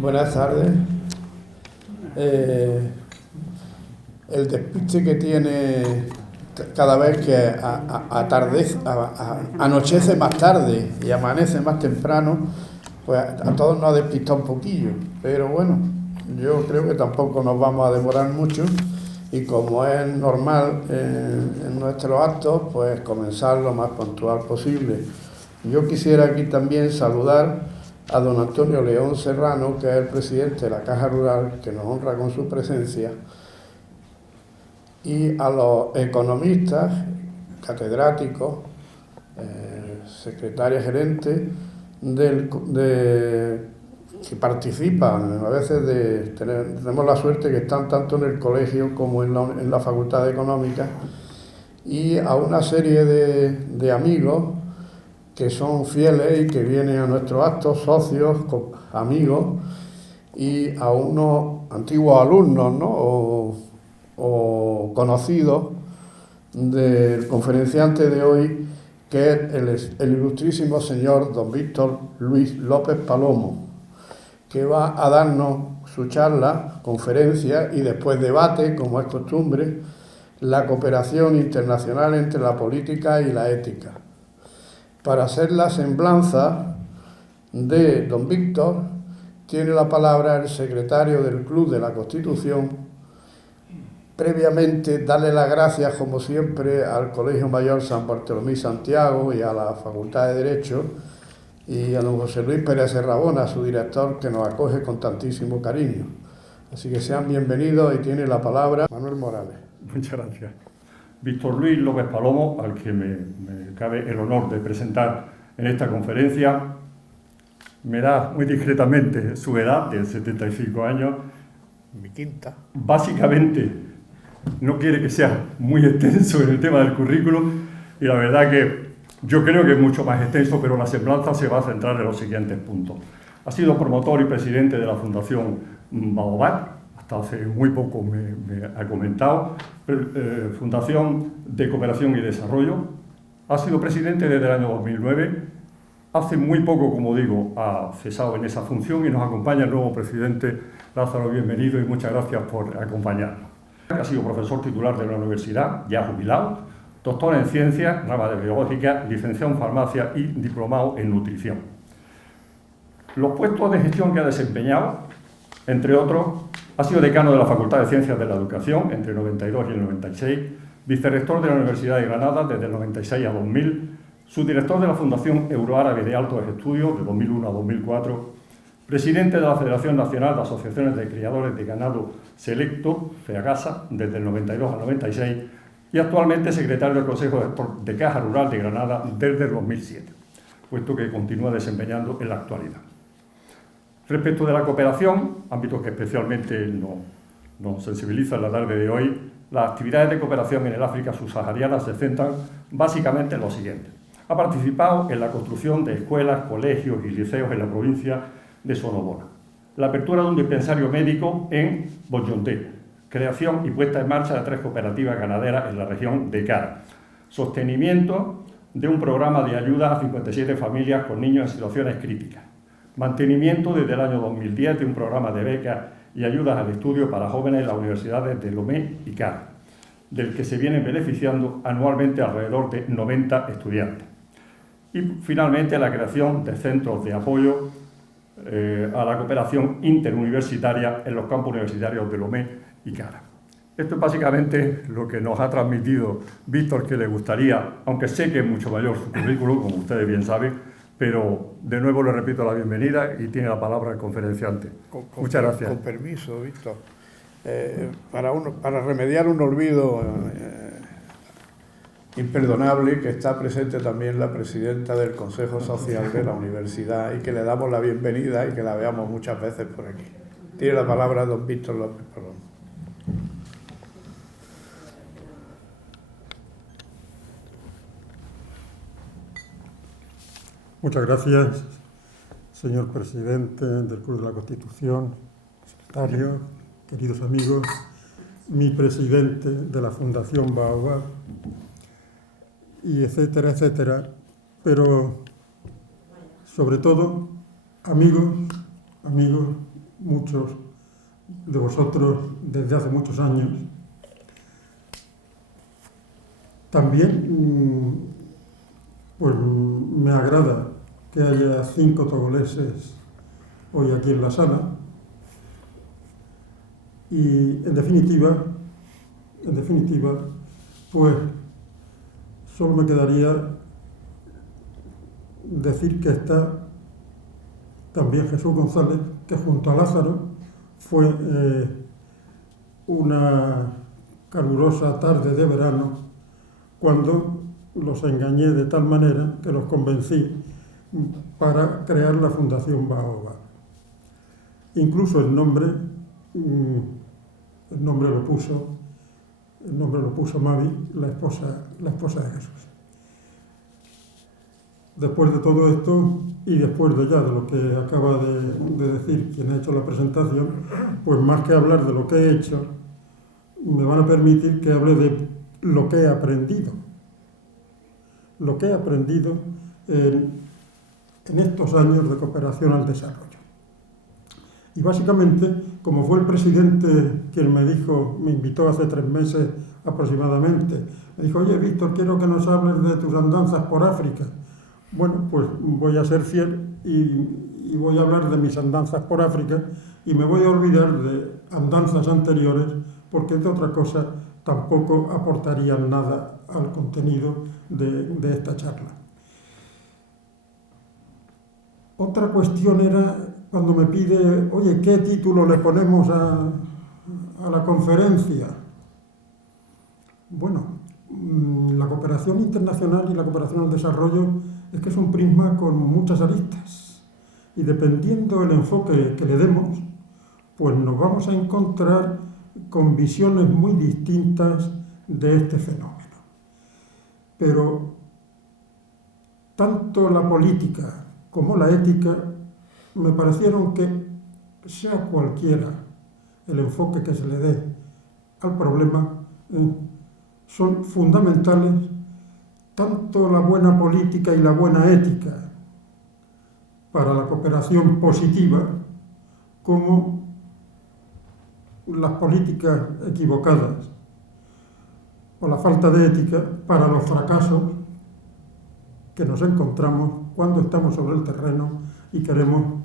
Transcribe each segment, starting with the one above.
Buenas tardes. El despiste que tiene cada vez que anochece más tarde y amanece más temprano, pues a todos nos ha despistado un poquillo. Pero bueno, yo creo que tampoco nos vamos a demorar mucho y como es normal en nuestros actos, pues comenzar lo más puntual posible. Yo quisiera aquí también saludar a don Antonio León Serrano, que es el presidente de la Caja Rural, que nos honra con su presencia, y a los economistas, catedráticos, secretarios gerentes, que participan. A veces tenemos la suerte que están tanto en el colegio como en la Facultad de Económicas, y a una serie de amigos que son fieles y que vienen a nuestros actos, socios, amigos, y a unos antiguos alumnos, ¿no? o conocidos del conferenciante de hoy, que es el ilustrísimo señor don Víctor Luis López Palomo, que va a darnos su charla, conferencia y después debate, como es costumbre, la cooperación internacional entre la política y la ética. Para hacer la semblanza de don Víctor, tiene la palabra el secretario del Club de la Constitución. Previamente, darle las gracias, como siempre, al Colegio Mayor San Bartolomé y Santiago y a la Facultad de Derecho y a don José Luis Pérez Serrabona, su director, que nos acoge con tantísimo cariño. Así que sean bienvenidos y tiene la palabra Manuel Morales. Muchas gracias. Víctor Luis López Palomo, al que me cabe el honor de presentar en esta conferencia, me da muy discretamente su edad, de 75 años. Mi quinta. Básicamente, no quiere que sea muy extenso en el tema del currículum, y la verdad que yo creo que es mucho más extenso, pero la semblanza se va a centrar en los siguientes puntos. Ha sido promotor y presidente de la Fundación Baobab, hasta hace muy poco me ha comentado, Fundación de Cooperación y Desarrollo. Ha sido presidente desde el año 2009. Hace muy poco, como digo, ha cesado en esa función y nos acompaña el nuevo presidente. Lázaro, bienvenido y muchas gracias por acompañarnos. Ha sido profesor titular de la universidad, ya jubilado, doctor en Ciencias, rama de Biológica, licenciado en Farmacia y diplomado en Nutrición. Los puestos de gestión que ha desempeñado, entre otros, ha sido decano de la Facultad de Ciencias de la Educación entre el 92 y el 96, vicerrector de la Universidad de Granada desde el 96 a 2000, subdirector de la Fundación Euroárabe de Altos Estudios de 2001 a 2004, presidente de la Federación Nacional de Asociaciones de Criadores de Ganado Selecto, FEAGASA, desde el 92 al 96, y actualmente secretario del Consejo de Caja Rural de Granada desde el 2007, puesto que continúa desempeñando en la actualidad. Respecto de la cooperación, ámbito que especialmente nos sensibiliza en la tarde de hoy, las actividades de cooperación en el África subsahariana se centran básicamente en lo siguiente. Ha participado en la construcción de escuelas, colegios y liceos en la provincia de Sonobona, la apertura de un dispensario médico en Boyonté, creación y puesta en marcha de 3 cooperativas ganaderas en la región de Cara, sostenimiento de un programa de ayuda a 57 familias con niños en situaciones críticas, mantenimiento desde el año 2010 de un programa de becas y ayudas al estudio para jóvenes en las universidades de Lomé y Cara, del que se vienen beneficiando anualmente alrededor de 90 estudiantes. Y finalmente la creación de centros de apoyo a la cooperación interuniversitaria en los campos universitarios de Lomé y Cara. Esto es básicamente lo que nos ha transmitido Víctor, que le gustaría, aunque sé que es mucho mayor su currículum, como ustedes bien saben, pero de nuevo le repito la bienvenida y tiene la palabra el conferenciante. Muchas gracias. Con permiso, Víctor. Para remediar un olvido imperdonable, que está presente también la presidenta del Consejo Social de la Universidad y que le damos la bienvenida y que la veamos muchas veces por aquí. Tiene la palabra don Víctor López Palomo. Muchas gracias, señor presidente del Club de la Constitución, secretario, queridos amigos, mi presidente de la Fundación Baobab, y etcétera, etcétera, pero sobre todo amigos muchos de vosotros desde hace muchos años. También pues me agrada que haya 5 togoleses hoy aquí en la sala y en definitiva, pues solo me quedaría decir que está también Jesús González, que junto a Lázaro fue una calurosa tarde de verano cuando los engañé de tal manera que los convencí para crear la Fundación Baobab. Incluso el nombre lo puso Mavi, la esposa de Jesús. Después de todo esto y después de lo que acaba de decir quien ha hecho la presentación, pues más que hablar de lo que he hecho, me van a permitir que hable de lo que he aprendido. Lo que he aprendido en estos años de cooperación al desarrollo. Y básicamente, como fue el presidente quien me invitó hace 3 meses aproximadamente, me dijo: oye, Víctor, quiero que nos hables de tus andanzas por África. Bueno, pues voy a ser fiel y voy a hablar de mis andanzas por África y me voy a olvidar de andanzas anteriores porque de otra cosa tampoco aportarían nada al contenido de esta charla. Otra cuestión era cuando me pide: oye, ¿qué título le ponemos a la conferencia? Bueno, la cooperación internacional y la cooperación al desarrollo es que es un prisma con muchas aristas y dependiendo del enfoque que le demos, pues nos vamos a encontrar con visiones muy distintas de este fenómeno. Pero tanto la política como la ética me parecieron que, sea cualquiera el enfoque que se le dé al problema, son fundamentales tanto la buena política y la buena ética para la cooperación positiva como las políticas equivocadas o la falta de ética para los fracasos que nos encontramos cuando estamos sobre el terreno y queremos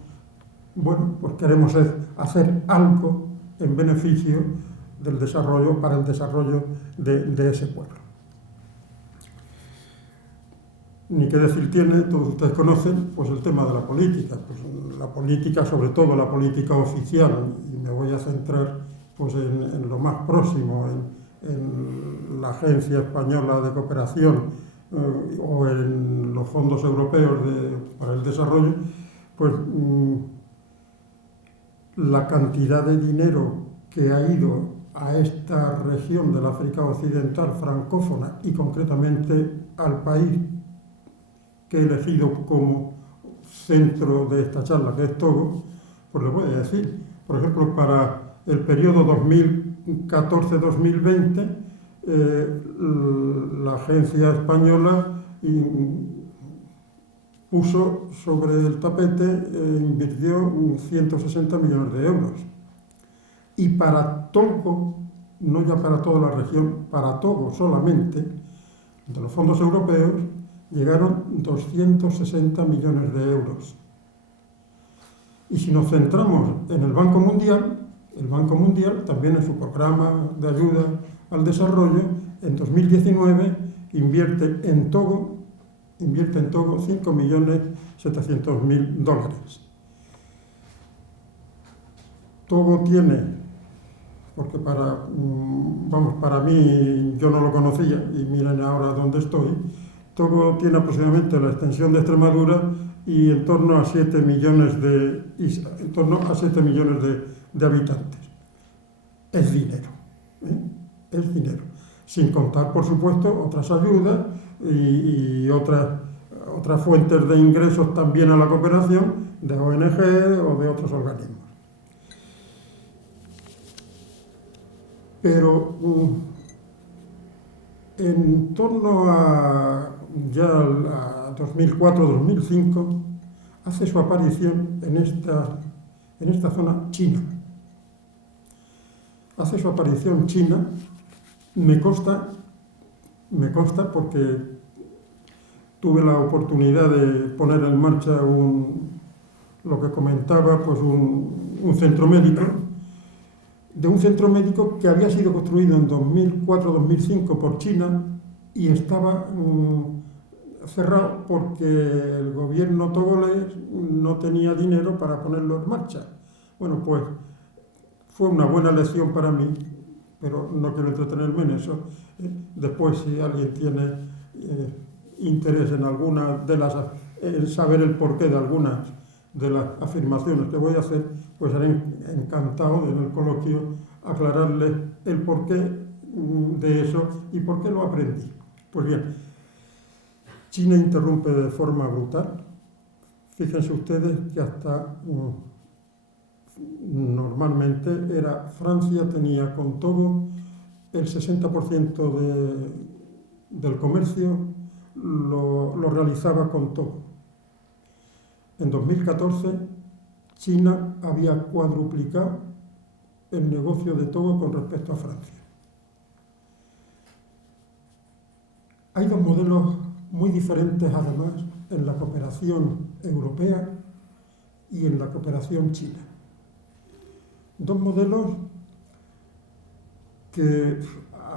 hacer algo en beneficio del desarrollo, para el desarrollo de ese pueblo. Ni qué decir tiene, todos ustedes conocen, pues el tema de la política. Pues la política, sobre todo la política oficial, y me voy a centrar pues en lo más próximo, en la Agencia Española de Cooperación o en los fondos europeos para el desarrollo, pues la cantidad de dinero que ha ido a esta región del África Occidental francófona y concretamente al país que he elegido como centro de esta charla, que es Togo, pues les voy a decir, por ejemplo, para el periodo 2014-2020, la agencia española puso sobre el tapete, invirtió 160 millones de euros. Y para Togo, no ya para toda la región, para Togo solamente, de los fondos europeos, llegaron 260 millones de euros. Y si nos centramos en el Banco Mundial también en su programa de ayuda al desarrollo, en 2019 invierte en Togo 5.700.000 dólares. Togo tiene, porque para mí, yo no lo conocía, y miren ahora dónde estoy, Togo tiene aproximadamente la extensión de Extremadura y en torno a 7 millones de habitantes. Es dinero, es dinero. Sin contar, por supuesto, otras ayudas y otras fuentes de ingresos también a la cooperación de ONG o de otros organismos. Pero en torno a 2004-2005 hace su aparición en en esta zona China. Hace su aparición China, me consta porque tuve la oportunidad de poner en marcha lo que comentaba, pues un centro médico, de un centro médico que había sido construido en 2004-2005 por China y estaba cerrado porque el gobierno togolés no tenía dinero para ponerlo en marcha. Bueno, pues fue una buena lección para mí, pero no quiero entretenerme en eso. Después, si alguien tiene interés en alguna de en saber el porqué de algunas de las afirmaciones que voy a hacer, pues seré encantado en el coloquio aclararles el porqué de eso y por qué lo aprendí. Pues bien, China interrumpe de forma brutal. Fíjense ustedes que hasta normalmente Francia tenía con todo el 60% del comercio lo realizaba con todo. En 2014 China había cuadruplicado el negocio de todo con respecto a Francia. Hay dos modelos muy diferentes además en la cooperación europea y en la cooperación china. Dos modelos que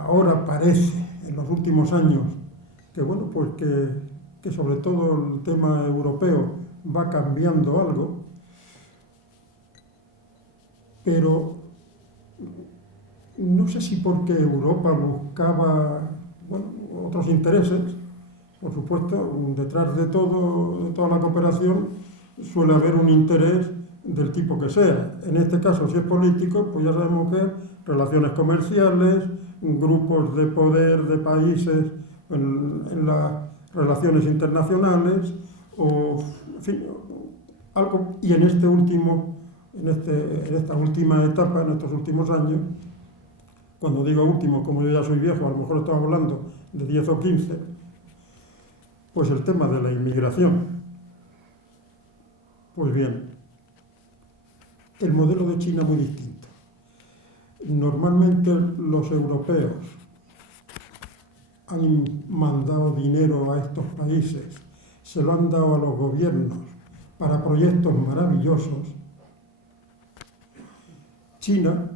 ahora parece, en los últimos años, que bueno, pues que sobre todo el tema europeo va cambiando algo, pero no sé si porque Europa buscaba otros intereses. Por supuesto, detrás de toda la cooperación suele haber un interés del tipo que sea. En este caso, si es político, pues ya sabemos que relaciones comerciales, grupos de poder de países en las relaciones internacionales, o en fin, algo. Y en esta última etapa, en estos últimos años, cuando digo último, como yo ya soy viejo, a lo mejor estamos hablando de 10 o 15, pues el tema de la inmigración. Pues bien, el modelo de China es muy distinto. Normalmente los europeos han mandado dinero a estos países, se lo han dado a los gobiernos para proyectos maravillosos. China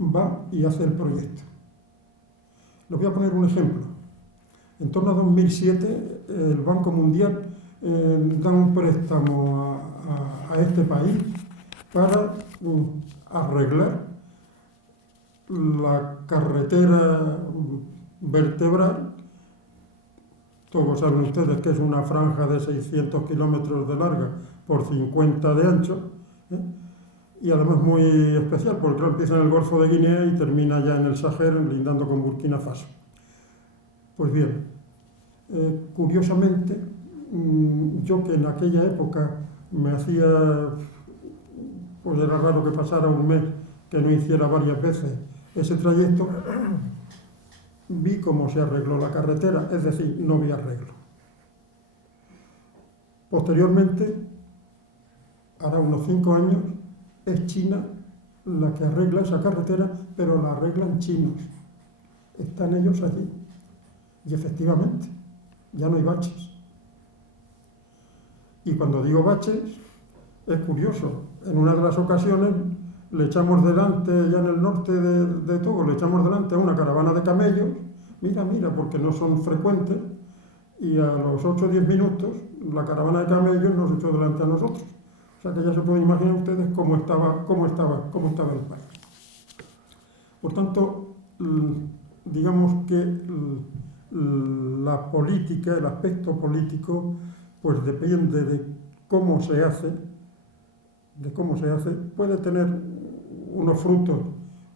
va y hace el proyecto. Les voy a poner un ejemplo. En torno a 2007, el Banco Mundial da un préstamo a este país para arreglar la carretera vertebral. Todos saben ustedes que es una franja de 600 kilómetros de larga por 50 de ancho, y además muy especial porque empieza en el Golfo de Guinea y termina ya en el Sahel, lindando con Burkina Faso. Pues bien, curiosamente, yo que en aquella época me hacía, pues era raro que pasara un mes que no hiciera varias veces ese trayecto, vi cómo se arregló la carretera, es decir, no vi arreglo. Posteriormente, hará unos 5 años, es China la que arregla esa carretera, pero la arreglan chinos. Están ellos allí. Y efectivamente, ya no hay baches. Y cuando digo baches, es curioso. En una de las ocasiones le echamos delante, ya en el norte de Togo, le echamos delante a una caravana de camellos, mira, porque no son frecuentes, y a los 8 o 10 minutos la caravana de camellos nos echó delante a nosotros. O sea que ya se pueden imaginar ustedes cómo estaba el país. Por tanto, digamos que la política, el aspecto político, pues depende de cómo se hace, puede tener unos frutos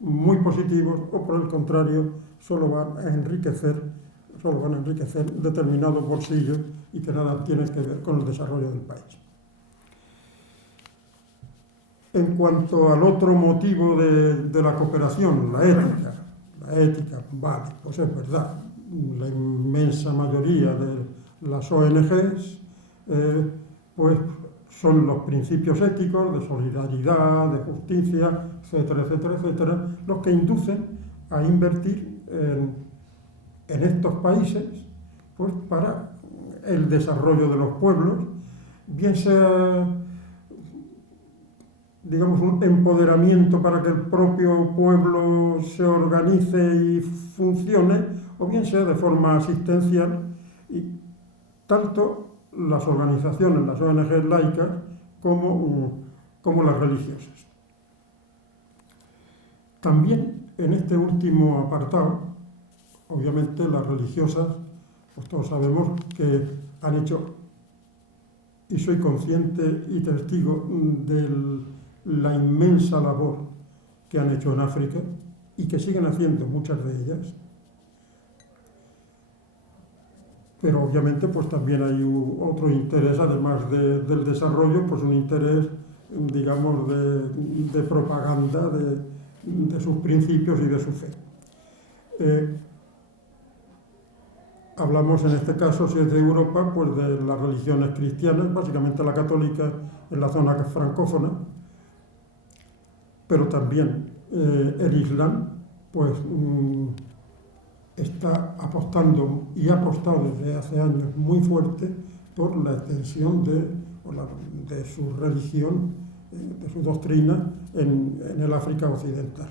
muy positivos o por el contrario solo van a enriquecer determinados bolsillos y que nada tienen que ver con el desarrollo del país. En cuanto al otro motivo de la cooperación, la ética, vale, pues es verdad. La inmensa mayoría de las ONGs pues son los principios éticos de solidaridad, de justicia, etcétera, etcétera, etcétera, los que inducen a invertir en estos países, pues para el desarrollo de los pueblos, bien sea, digamos, un empoderamiento para que el propio pueblo se organice y funcione, o bien sea de forma asistencial, y tanto las organizaciones, las ONG laicas, como las religiosas. También en este último apartado, obviamente las religiosas, pues todos sabemos que han hecho, y soy consciente y testigo de la inmensa labor que han hecho en África y que siguen haciendo muchas de ellas. Pero obviamente pues también hay otro interés, además del desarrollo, pues un interés, digamos, de propaganda de sus principios y de su fe. Hablamos en este caso, si es de Europa, pues de las religiones cristianas, básicamente la católica en la zona francófona, pero también el Islam, pues está apostando y ha apostado desde hace años muy fuerte por la extensión de su religión, de su doctrina en el África occidental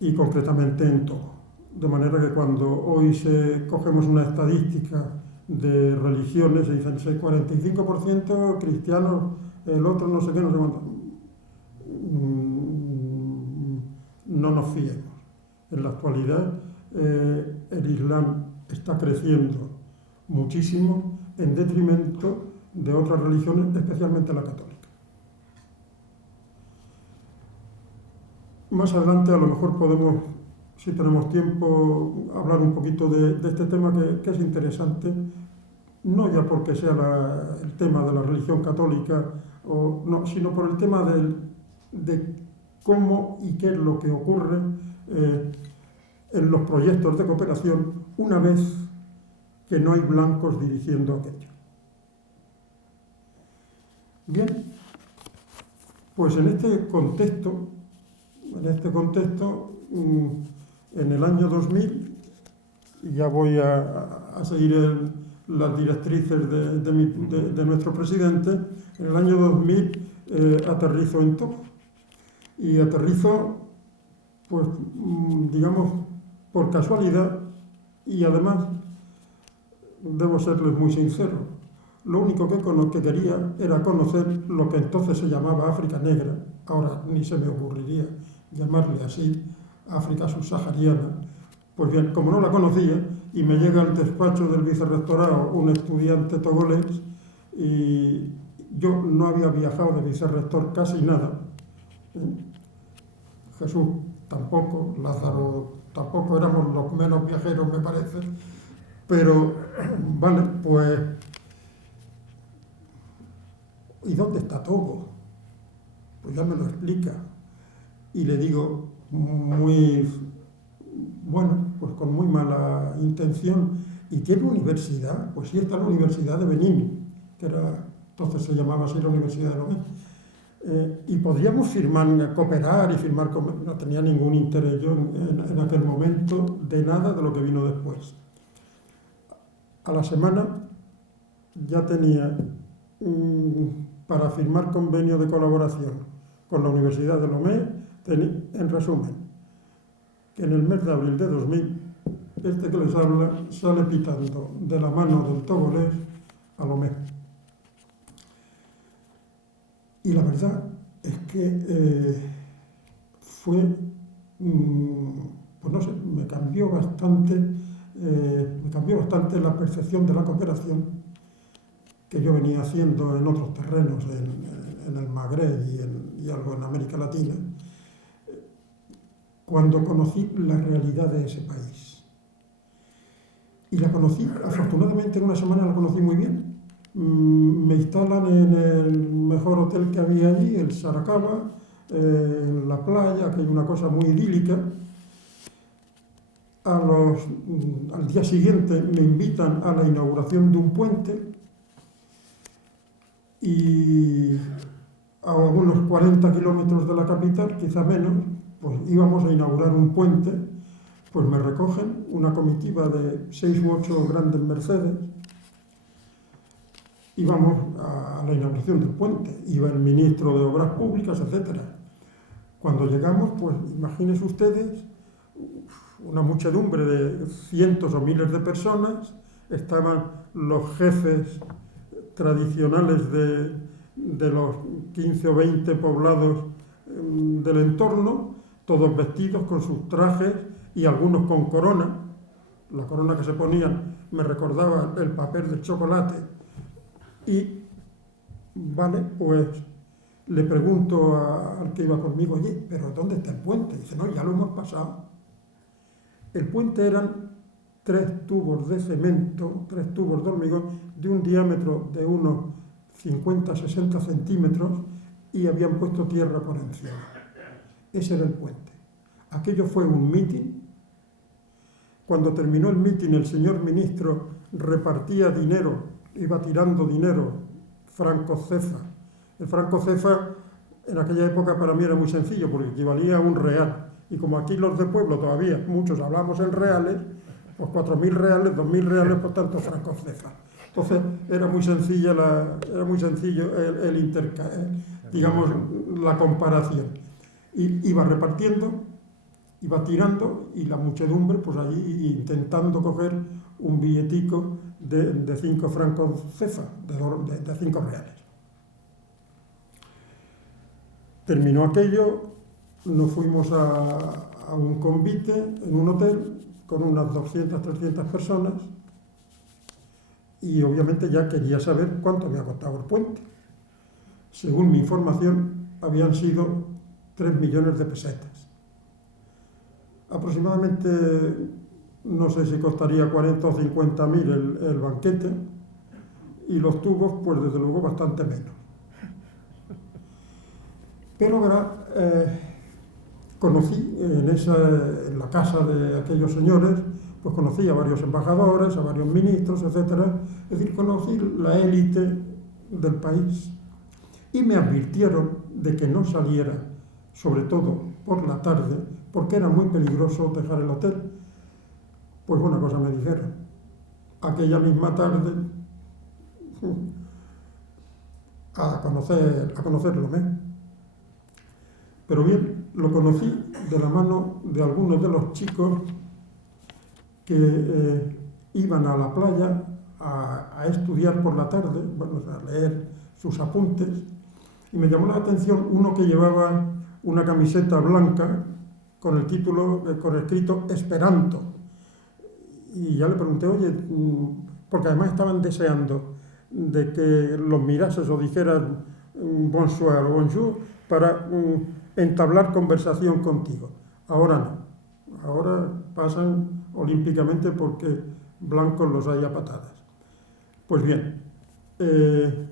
y concretamente en Togo. De manera que cuando hoy cogemos una estadística de religiones, se dicen 45% cristianos, el otro no sé qué, no sé cuánto. No nos fiemos. En la actualidad el Islam está creciendo muchísimo en detrimento de otras religiones, especialmente la católica. Más adelante a lo mejor podemos, si tenemos tiempo, hablar un poquito de este tema que es interesante, no ya porque sea el tema de la religión católica, no, sino por el tema de cómo y qué es lo que ocurre en los proyectos de cooperación una vez que no hay blancos dirigiendo aquello. Bien, pues en este contexto, en el año 2000, y ya voy a seguir las directrices de nuestro presidente, en el año 2000 aterrizo en Togo. Y aterrizo, pues, digamos, por casualidad, y además, debo serles muy sincero, lo único que quería era conocer lo que entonces se llamaba África Negra, ahora ni se me ocurriría llamarle así, África subsahariana. Pues bien, como no la conocía, y me llega al despacho del vicerrectorado un estudiante togolés, y yo no había viajado de vicerrector casi nada, Jesús tampoco, Lázaro tampoco, éramos los menos viajeros, me parece, pero vale, pues, ¿y dónde está Togo? Pues ya me lo explica. Y le digo, pues con muy mala intención, ¿y tiene universidad? Pues sí, está la Universidad de Benín, que entonces se llamaba así la Universidad de Lomé. Y podríamos cooperar y firmar, no tenía ningún interés yo en aquel momento de nada de lo que vino después. A la semana ya tenía para firmar convenio de colaboración con la Universidad de Lomé, en resumen, que en el mes de abril de 2000, este que les habla sale pitando de la mano del togolés a Lomé. Y la verdad es que fue, pues no sé, me cambió bastante la percepción de la cooperación que yo venía haciendo en otros terrenos, en el Magreb y algo en América Latina, cuando conocí la realidad de ese país. Y la conocí, afortunadamente en una semana la conocí muy bien. Me instalan en el mejor hotel que había allí, el Saracaba, en la playa, que hay una cosa muy idílica. Al día siguiente me invitan a la inauguración de un puente y a unos 40 kilómetros de la capital, quizá menos, pues íbamos a inaugurar un puente, pues me recogen una comitiva de 6 u 8 grandes Mercedes, íbamos a la inauguración del puente, iba el ministro de Obras Públicas, etc. Cuando llegamos, pues imagínense ustedes, una muchedumbre de cientos o miles de personas, estaban los jefes tradicionales de los 15 o 20 poblados del entorno, todos vestidos con sus trajes y algunos con corona. La corona que se ponían me recordaba el papel de chocolate. Y, vale, pues le pregunto al que iba conmigo, oye, ¿pero dónde está el puente? Dice, no, ya lo hemos pasado. El puente eran 3 tubos de cemento, 3 tubos de hormigón, de un diámetro de unos 50-60 centímetros y habían puesto tierra por encima. Ese era el puente. Aquello fue un mitin. Cuando terminó el mitin, el señor ministro repartía dinero, iba tirando dinero, francos cefa. El franco cefa en aquella época para mí era muy sencillo porque equivalía a un real. Y como aquí los de pueblo todavía muchos hablamos en reales, pues 4.000 reales, 2.000 reales por tanto francos cefa. Entonces era muy sencillo digamos, la comparación. Y iba repartiendo, iba tirando y la muchedumbre pues allí intentando coger un billetico de 5 francos cefa, de 5 reales. Terminó aquello, nos fuimos a un convite en un hotel con unas 200, 300 personas y obviamente ya quería saber cuánto me ha costado el puente. Según mi información, habían sido 3 millones de pesetas. Aproximadamente, no sé si costaría 40 o 50.000 el banquete y los tubos, pues desde luego bastante menos. Pero verá, conocí en la casa de aquellos señores, pues conocí a varios embajadores, a varios ministros, etcétera. Es decir, conocí la élite del país y me advirtieron de que no saliera, sobre todo por la tarde, porque era muy peligroso dejar el hotel. Pues una cosa me dijeron, aquella misma tarde, a conocerlo, Pero bien, lo conocí de la mano de algunos de los chicos que iban a la playa a estudiar por la tarde, bueno, a leer sus apuntes, y me llamó la atención uno que llevaba una camiseta blanca con el título, con escrito Esperanto. Y ya le pregunté, oye, porque además estaban deseando de que los mirases o dijeran bonsoir o bonjour para entablar conversación contigo. Ahora no. Ahora pasan olímpicamente porque blancos los hay a patadas. Pues bien, de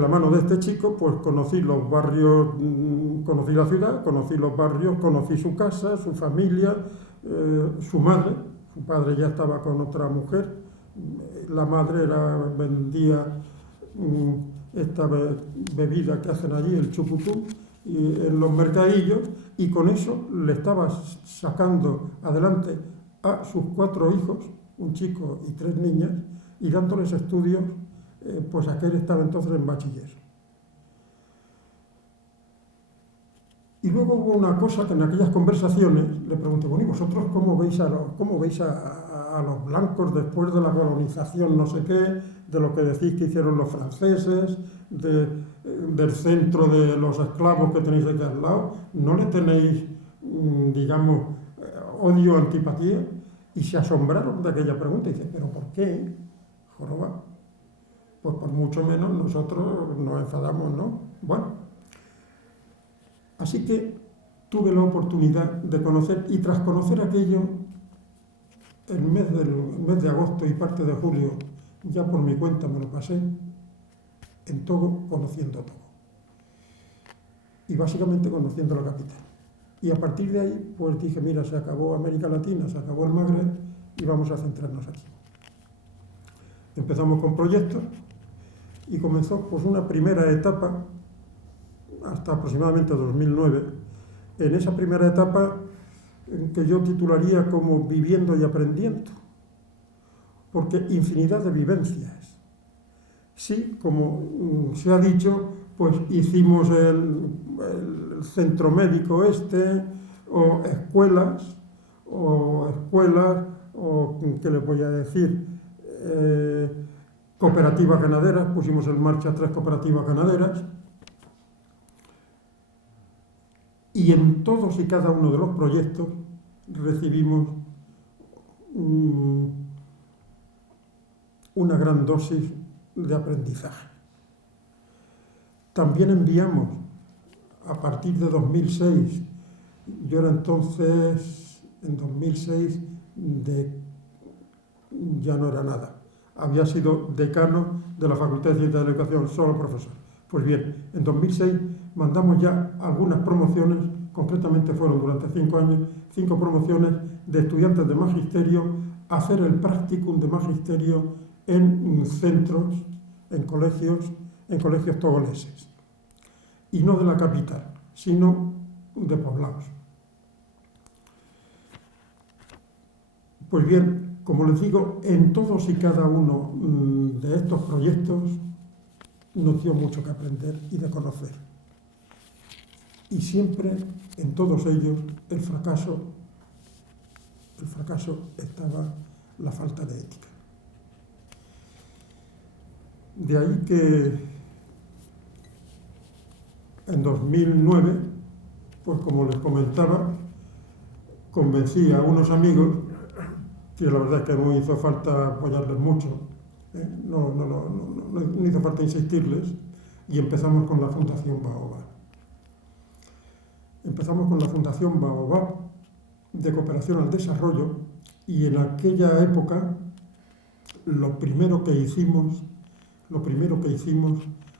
la mano de este chico, pues conocí los barrios, conocí la ciudad, conocí los barrios, conocí su casa, su familia, su madre. Su padre ya estaba con otra mujer. La madre vendía esta bebida que hacen allí, el chucutú, en los mercadillos, y con eso le estaba sacando adelante a sus 4 hijos, un chico y 3 niñas, y dándoles estudios, pues aquel estaba entonces en bachiller. Y luego hubo una cosa que en aquellas conversaciones le pregunté, bueno, ¿y vosotros cómo veis a los blancos después de la colonización, no sé qué, de lo que decís que hicieron los franceses, del centro de los esclavos que tenéis aquí al lado? ¿No le tenéis, digamos, odio o antipatía? Y se asombraron de aquella pregunta y dicen, ¿pero por qué, joroba? Pues por mucho menos nosotros nos enfadamos, ¿no? Bueno, así que tuve la oportunidad de conocer, y tras conocer aquello, el mes de agosto y parte de julio, ya por mi cuenta me lo pasé en todo, conociendo todo. Y básicamente conociendo la capital. Y a partir de ahí, pues dije, mira, se acabó América Latina, se acabó el Magreb y vamos a centrarnos aquí. Empezamos con proyectos y comenzó pues una primera etapa hasta aproximadamente 2009. En esa primera etapa que yo titularía como viviendo y aprendiendo, porque infinidad de vivencias. Sí, como se ha dicho, pues hicimos el centro médico o escuelas, ¿qué les voy a decir? Cooperativas ganaderas, pusimos en marcha 3 cooperativas ganaderas, y en todos y cada uno de los proyectos recibimos una gran dosis de aprendizaje. También enviamos, a partir de 2006, yo era entonces, en 2006, ya no era nada. Había sido decano de la Facultad de Ciencias de la Educación, solo profesor. Pues bien, en 2006 mandamos ya algunas promociones, concretamente fueron durante 5 años, 5 promociones de estudiantes de magisterio a hacer el practicum de magisterio en centros, en colegios togoleses. Y no de la capital, sino de poblados. Pues bien, como les digo, en todos y cada uno de estos proyectos nos dio mucho que aprender y de conocer. Y siempre, en todos ellos, el fracaso estaba la falta de ética. De ahí que en 2009, pues como les comentaba, convencí a unos amigos, que la verdad es que no hizo falta apoyarles mucho, no hizo falta insistirles, y empezamos con la Fundación Baobab. Empezamos con la Fundación Baobab de Cooperación al Desarrollo, y en aquella época lo primero que hicimos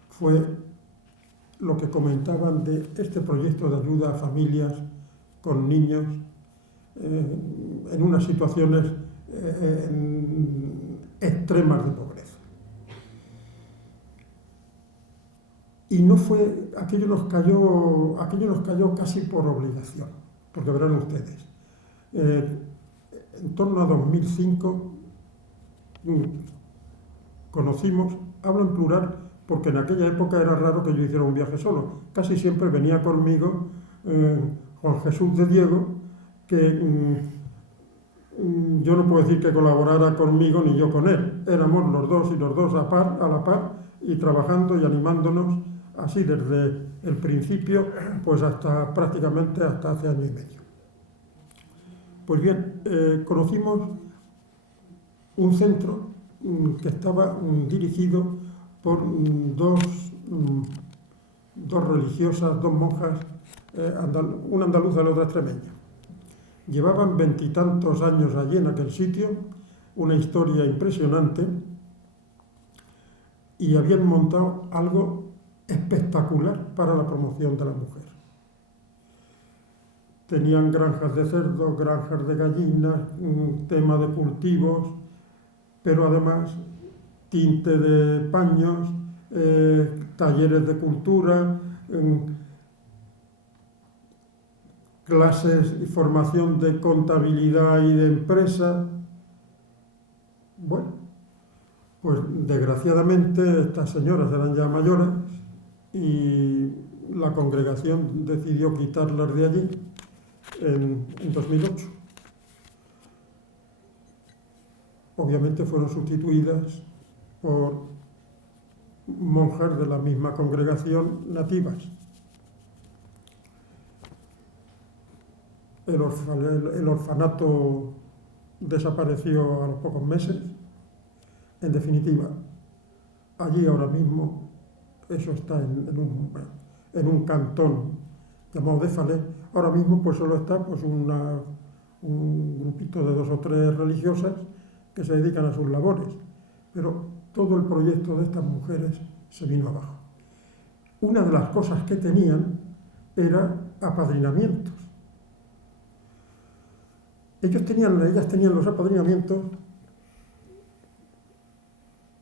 fue lo que comentaban de este proyecto de ayuda a familias con niños en unas situaciones extremas de pobreza. Y no fue, aquello nos cayó casi por obligación, porque verán ustedes, en torno a 2005 conocimos, hablo en plural, porque en aquella época era raro que yo hiciera un viaje solo. Casi siempre venía conmigo Juan Jesús de Diego, que yo no puedo decir que colaborara conmigo ni yo con él. Éramos los dos a la par, y trabajando y animándonos así desde el principio, pues prácticamente hasta hace año y medio. Pues bien, conocimos un centro que estaba dirigido por dos religiosas, 2 monjas, una andaluza y la otra extremeña. Llevaban 20 y tantos años allí en aquel sitio, una historia impresionante, y habían montado algo espectacular para la promoción de la mujer. Tenían granjas de cerdos, granjas de gallinas, tema de cultivos, pero además tinte de paños, talleres de cultura, clases y formación de contabilidad y de empresa. Bueno, pues desgraciadamente estas señoras eran ya mayores y la congregación decidió quitarlas de allí en 2008. Obviamente fueron sustituidas por monjas de la misma congregación nativas. El orfanato desapareció a los pocos meses. En definitiva, allí ahora mismo, eso está en un cantón llamado Défale. Ahora mismo pues solo está pues un grupito de 2 o 3 religiosas que se dedican a sus labores, pero todo el proyecto de estas mujeres se vino abajo. Una de las cosas que tenían era apadrinamientos. Ellas tenían los apadrinamientos,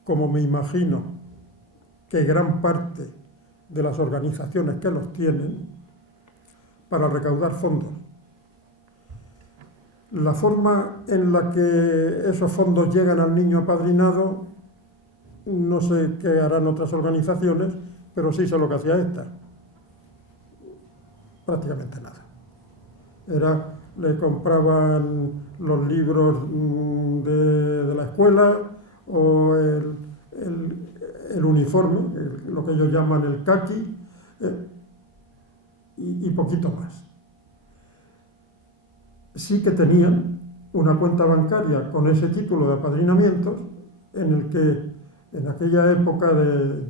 como me imagino que gran parte de las organizaciones que los tienen para recaudar fondos. La forma en la que esos fondos llegan al niño apadrinado, no sé qué harán otras organizaciones, pero sí sé lo que hacía esta. Prácticamente nada. Le compraban los libros de la escuela o el uniforme, lo que ellos llaman el caqui, y poquito más. Sí que tenían una cuenta bancaria con ese título de apadrinamientos, en el que en aquella época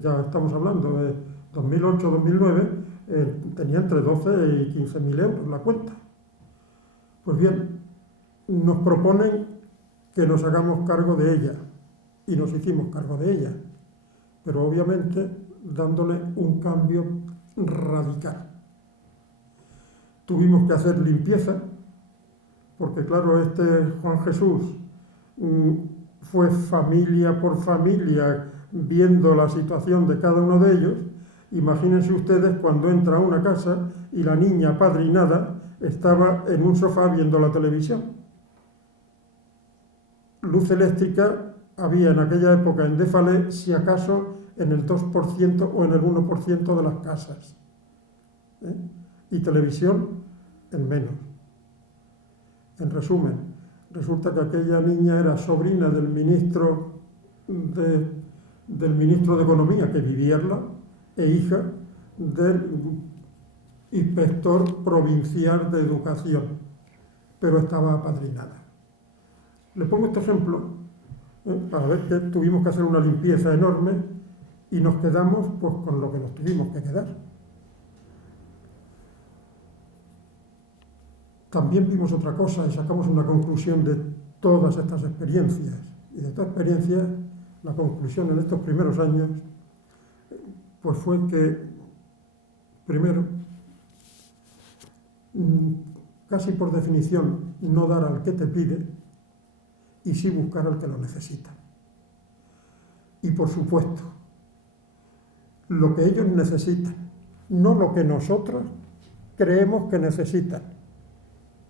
ya estamos hablando de 2008-2009, tenía entre 12 y 15.000 euros la cuenta. Pues bien, nos proponen que nos hagamos cargo de ella, y nos hicimos cargo de ella, pero obviamente dándole un cambio radical. Tuvimos que hacer limpieza, porque claro, Juan Jesús fue familia por familia viendo la situación de cada uno de ellos. Imagínense ustedes cuando entra a una casa y la niña apadrinada estaba en un sofá viendo la televisión. Luz eléctrica había en aquella época en Défale, si acaso, en el 2% o en el 1% de las casas. Y televisión en menos. En resumen, resulta que aquella niña era sobrina del ministro de Economía, que vivía al lado, e hija del inspector provincial de Educación, pero estaba apadrinada. Le pongo este ejemplo para ver que tuvimos que hacer una limpieza enorme y nos quedamos pues con lo que nos tuvimos que quedar. También vimos otra cosa y sacamos una conclusión de todas estas experiencias. Y de estas experiencias, la conclusión en estos primeros años, pues fue que, primero, casi por definición, no dar al que te pide y sí buscar al que lo necesita. Y por supuesto, lo que ellos necesitan, no lo que nosotros creemos que necesitan.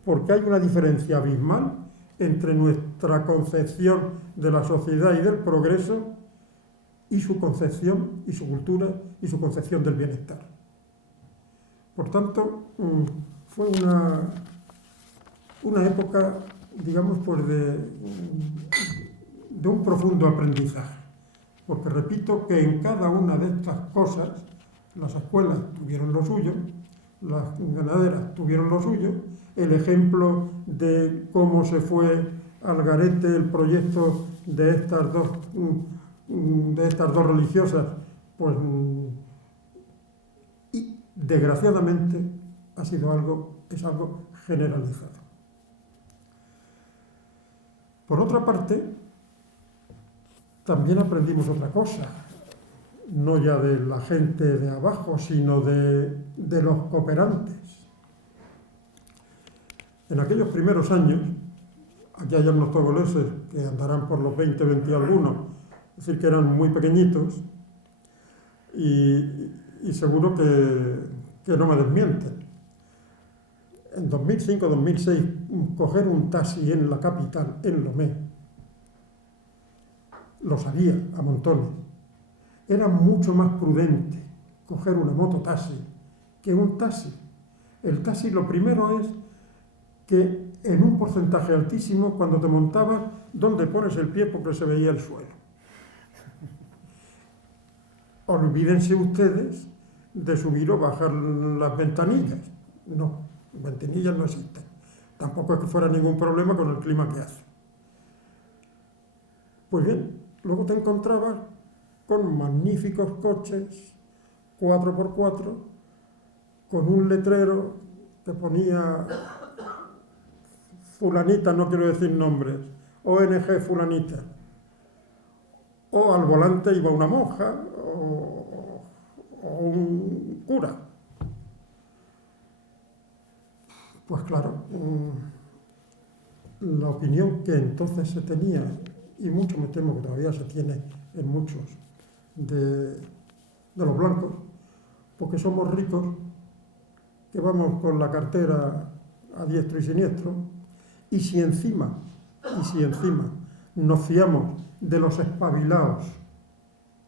Porque hay una diferencia abismal entre nuestra concepción de la sociedad y del progreso y su concepción y su cultura y su concepción del bienestar. Por tanto, fue una época, digamos, pues de un profundo aprendizaje. Porque repito que en cada una de estas cosas, las escuelas tuvieron lo suyo, las ganaderas tuvieron lo suyo, el ejemplo de cómo se fue al garete el proyecto de estas dos religiosas, pues y desgraciadamente es algo generalizado. Por otra parte, también aprendimos otra cosa, no ya de la gente de abajo, sino de los cooperantes. En aquellos primeros años, aquí hay unos togoleses que andarán por los 20 y algunos, es decir, que eran muy pequeñitos, y seguro que no me desmienten. En 2005-2006, coger un taxi en la capital, en Lomé, lo sabía a montones. Era mucho más prudente coger una mototaxi que un taxi. El taxi, lo primero es que en un porcentaje altísimo, cuando te montabas, ¿dónde pones el pie? Porque se veía el suelo. Olvídense ustedes de subir o bajar las ventanillas. No, ventanillas no existen. Tampoco es que fuera ningún problema con el clima que hace. Pues bien, luego te encontrabas con magníficos coches 4x4, con un letrero que ponía fulanita, no quiero decir nombres, ONG fulanita, o al volante iba una monja o un cura. Pues claro, la opinión que entonces se tenía, y mucho me temo que todavía se tiene en muchos, de de los blancos, porque somos ricos, que vamos con la cartera a diestro y siniestro, y si encima nos fiamos de los espabilados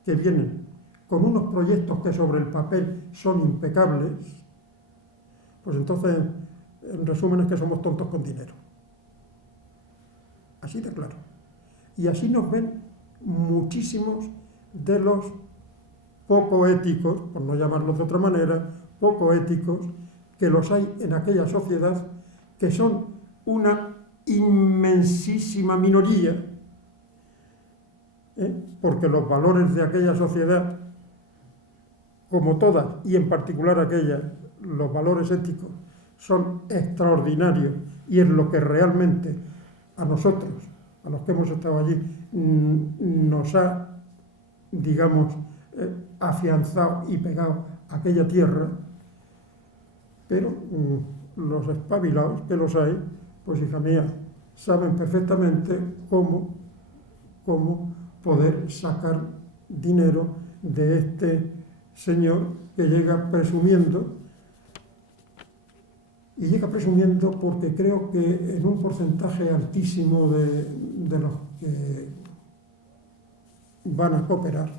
que vienen con unos proyectos que sobre el papel son impecables, pues entonces, en resumen, es que somos tontos con dinero. Así de claro. Y así nos ven muchísimos de los poco éticos, por no llamarlos de otra manera, poco éticos, que los hay en aquella sociedad, que son una inmensísima minoría, porque los valores de aquella sociedad, como todas, y en particular aquellas, los valores éticos, son extraordinarios, y es lo que realmente a nosotros, a los que hemos estado allí, nos ha, digamos, afianzado y pegado a aquella tierra. Pero los espabilados, que los hay, pues hija mía, saben perfectamente cómo poder sacar dinero de este señor que llega presumiendo, y llega presumiendo porque creo que en un porcentaje altísimo de los que van a cooperar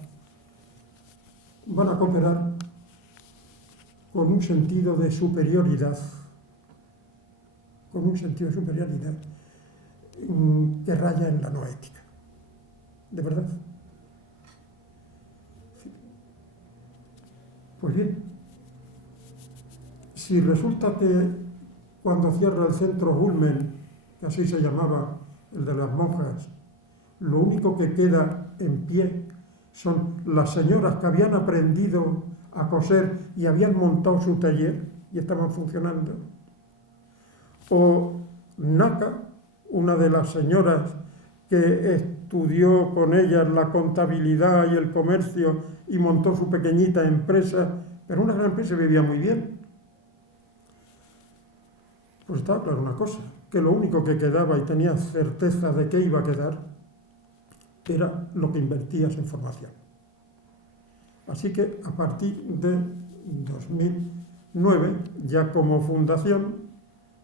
con un sentido de superioridad, que raya en la no ética. ¿De verdad? Pues bien, si resulta que cuando cierra el centro Hulmen, que así se llamaba, el de las monjas, lo único que queda en pie son las señoras que habían aprendido a coser y habían montado su taller y estaban funcionando, o Naka, una de las señoras que estudió con ellas la contabilidad y el comercio y montó su pequeñita empresa, pero una gran empresa, vivía muy bien. Pues estaba claro una cosa, que lo único que quedaba y tenía certeza de que iba a quedar era lo que invertías en formación. Así que a partir de 2009, ya como fundación,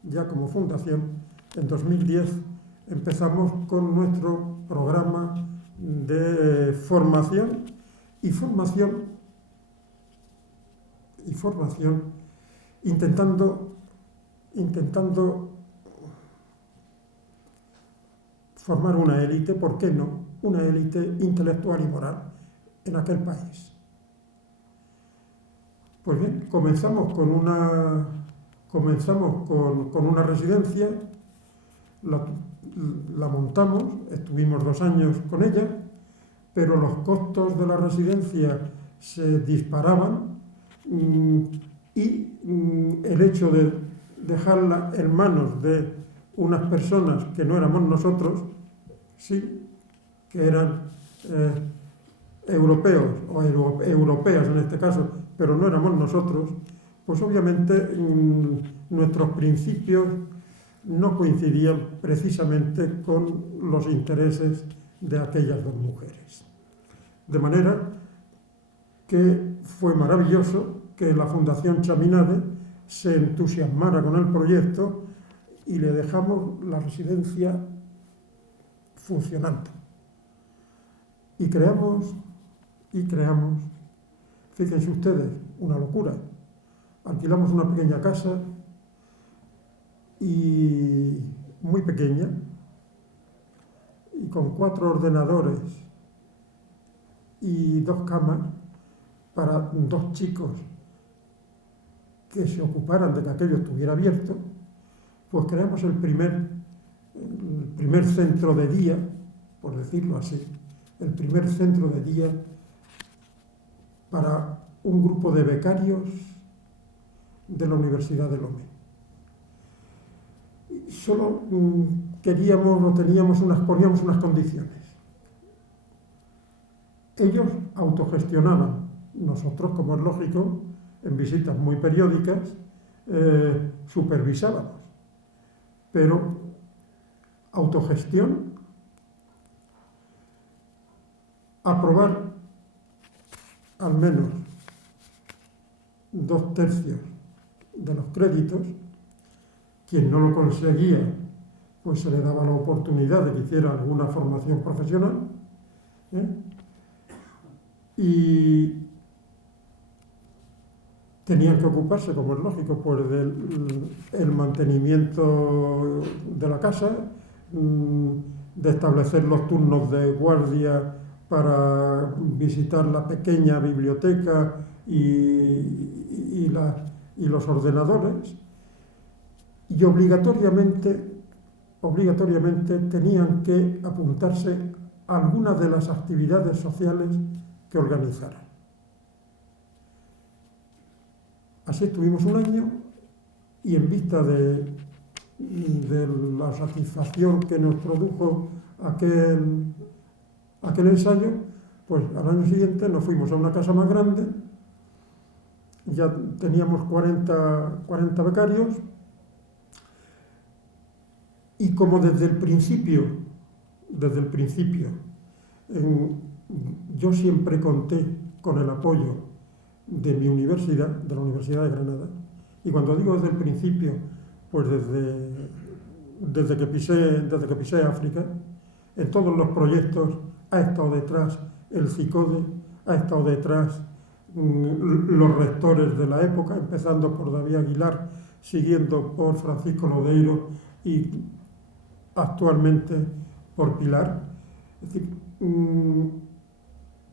en 2010 empezamos con nuestro programa de formación, intentando formar una élite, ¿por qué no? Una élite intelectual y moral en aquel país. Pues bien, comenzamos con una residencia, la montamos, estuvimos 2 años con ella, pero los costos de la residencia se disparaban y el hecho de dejarla en manos de unas personas que no éramos nosotros, sí, que eran europeos o europeas en este caso, pero no éramos nosotros, pues obviamente nuestros principios no coincidían precisamente con los intereses de aquellas 2 mujeres. De manera que fue maravilloso que la Fundación Chaminade se entusiasmara con el proyecto y le dejamos la residencia funcionando. Y creamos, fíjense ustedes, una locura. Alquilamos una pequeña casa y muy pequeña, y con 4 ordenadores y 2 camas para 2 chicos que se ocuparan de que aquello estuviera abierto. Pues creamos el primer centro de día, por decirlo así, el primer centro de día para un grupo de becarios de la Universidad de Lomé. Solo poníamos unas condiciones. Ellos autogestionaban, nosotros, como es lógico, en visitas muy periódicas, supervisábamos. Pero autogestión, aprobar al menos 2/3 de los créditos. Quien no lo conseguía, pues se le daba la oportunidad de que hiciera alguna formación profesional, ¿eh? Y tenían que ocuparse, como es lógico, pues del mantenimiento de la casa, de establecer los turnos de guardia para visitar la pequeña biblioteca y los ordenadores, y obligatoriamente tenían que apuntarse a algunas de las actividades sociales que organizaran. Así estuvimos un año, y en vista de la satisfacción que nos produjo aquel ensayo, pues al año siguiente nos fuimos a una casa más grande. Ya teníamos 40 becarios, y como desde el principio, yo siempre conté con el apoyo de mi universidad, de la Universidad de Granada, y cuando digo desde el principio, pues desde que pisé África, en todos los proyectos ha estado detrás el CICODE, ha estado detrás los rectores de la época, empezando por David Aguilar, siguiendo por Francisco Lodeiro y actualmente por Pilar. Es decir,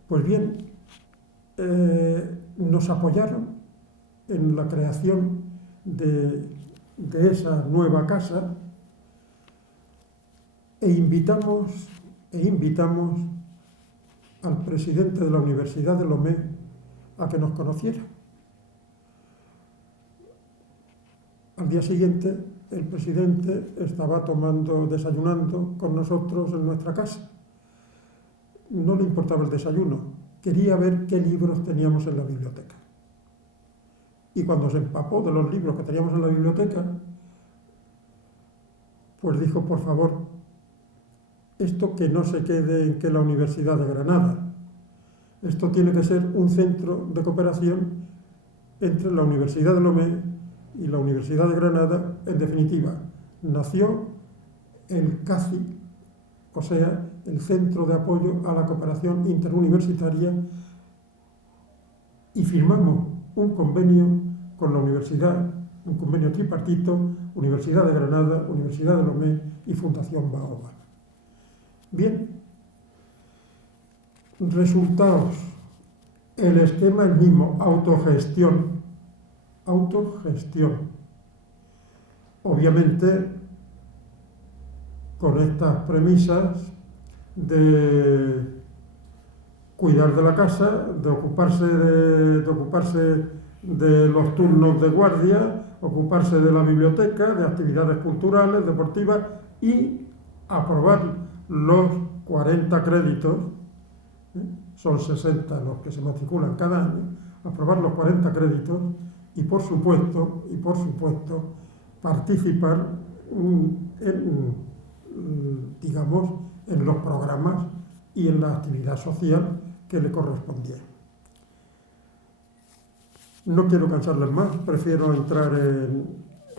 pues bien, nos apoyaron en la creación de esa nueva casa, e invitamos al presidente de la Universidad de Lomé a que nos conociera. Al día siguiente, el presidente estaba desayunando con nosotros en nuestra casa. No le importaba el desayuno, quería ver qué libros teníamos en la biblioteca. Y cuando se empapó de los libros que teníamos en la biblioteca, pues dijo: por favor, esto que no se quede en que la Universidad de Granada, esto tiene que ser un centro de cooperación entre la Universidad de Lomé y la Universidad de Granada. En definitiva, nació el CACI, o sea, el Centro de Apoyo a la Cooperación Interuniversitaria, y firmamos un convenio con la universidad, un convenio tripartito: Universidad de Granada, Universidad de Lomé y Fundación Baobab. Bien, resultados. El esquema es el mismo: autogestión. Obviamente, con estas premisas de cuidar de la casa, de ocuparse de los turnos de guardia, ocuparse de la biblioteca, de actividades culturales, deportivas, y aprobar los 40 créditos, son 60 los que se matriculan cada año, aprobar los 40 créditos y por supuesto participar en los programas y en la actividad social que le correspondiera. No quiero cansarles más, prefiero entrar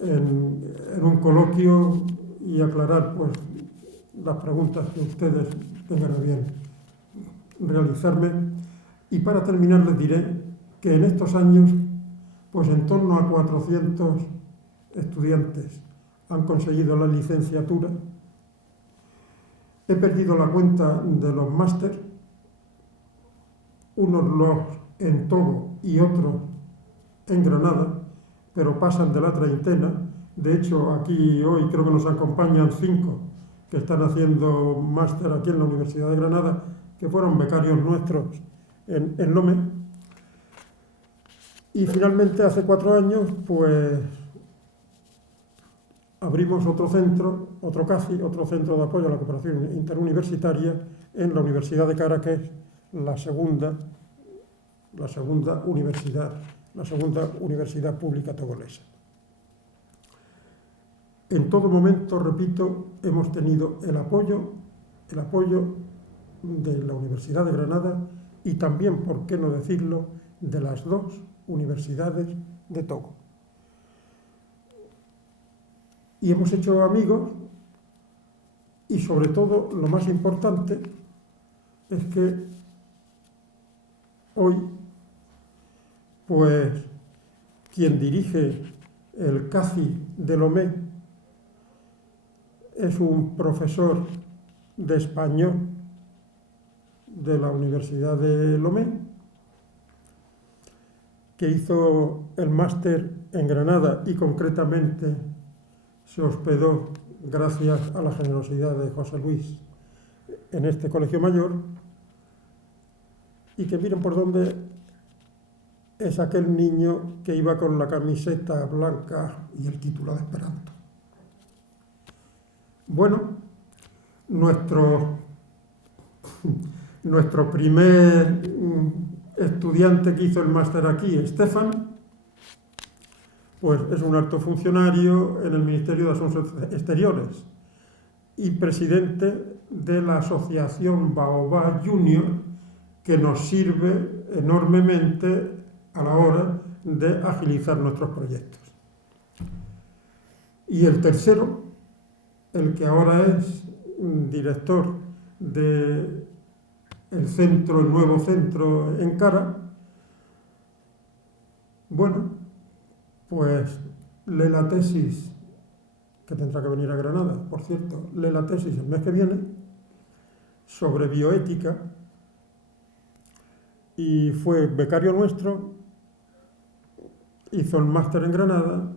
en un coloquio y aclarar pues las preguntas que ustedes tengan a bien realizarme. Y para terminar les diré que en estos años, pues en torno a 400 estudiantes han conseguido la licenciatura. He perdido la cuenta de los máster, unos en Togo y otros en Granada, pero pasan de la treintena. De hecho, aquí hoy creo que nos acompañan 5 que están haciendo máster aquí en la Universidad de Granada, que fueron becarios nuestros en Lomé. Y finalmente, hace 4 años, pues abrimos otro centro, otro CACI, otro centro de apoyo a la cooperación interuniversitaria en la Universidad de Caracas, la segunda universidad pública togolesa. En todo momento, repito, hemos tenido el apoyo de la Universidad de Granada y también, por qué no decirlo, de las 2 universidades de Togo. Y hemos hecho amigos, y sobre todo lo más importante es que hoy, pues, quien dirige el CACI de Lomé es un profesor de español de la Universidad de Lomé, que hizo el máster en Granada y concretamente se hospedó, gracias a la generosidad de José Luis, en este colegio mayor, y que miren por dónde es aquel niño que iba con la camiseta blanca y el título de Esperanto. Bueno, nuestro primer estudiante que hizo el máster aquí, Estefan, pues es un alto funcionario en el Ministerio de Asuntos Exteriores y presidente de la Asociación Baobab Junior, que nos sirve enormemente a la hora de agilizar nuestros proyectos. Y el tercero, el que ahora es director del centro, el nuevo centro en Cara, bueno, pues lee la tesis, que tendrá que venir a Granada, por cierto, lee la tesis el mes que viene, sobre bioética, y fue becario nuestro, hizo el máster en Granada,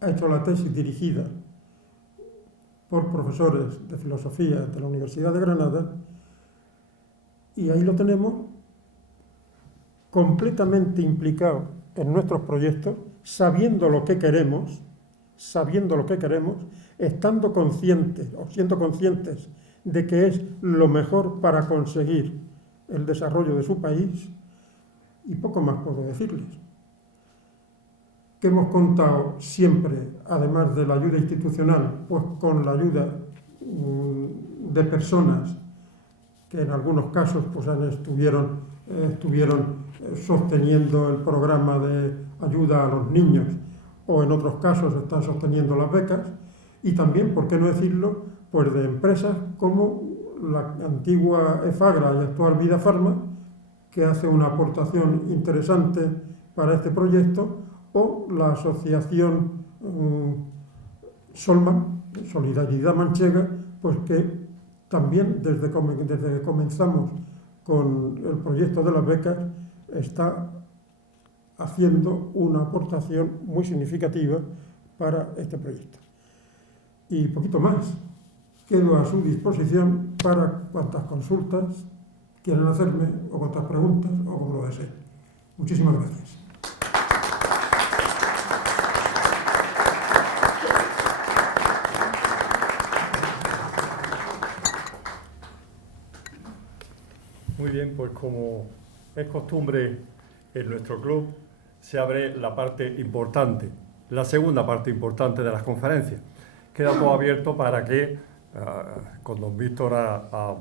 ha hecho la tesis dirigida por profesores de filosofía de la Universidad de Granada, y ahí lo tenemos completamente implicado en nuestros proyectos, sabiendo lo que queremos, estando conscientes o siendo conscientes de que es lo mejor para conseguir el desarrollo de su país, y poco más puedo decirles. Que hemos contado siempre, además de la ayuda institucional, pues con la ayuda de personas que en algunos casos pues estuvieron sosteniendo el programa de ayuda a los niños, o en otros casos están sosteniendo las becas, y también, por qué no decirlo, pues de empresas como la antigua EFAGRA y actual Vida Farma, que hace una aportación interesante para este proyecto, o la asociación Solman, Solidaridad Manchega, pues que también desde que comenzamos con el proyecto de las becas está haciendo una aportación muy significativa para este proyecto. Y poquito más, quedo a su disposición para cuantas consultas quieran hacerme, o cuantas preguntas, o como lo deseen. Muchísimas gracias. Muy bien, pues como es costumbre en nuestro club, se abre la parte importante, la segunda parte importante de las conferencias. Queda todo abierto para que, con don Víctor a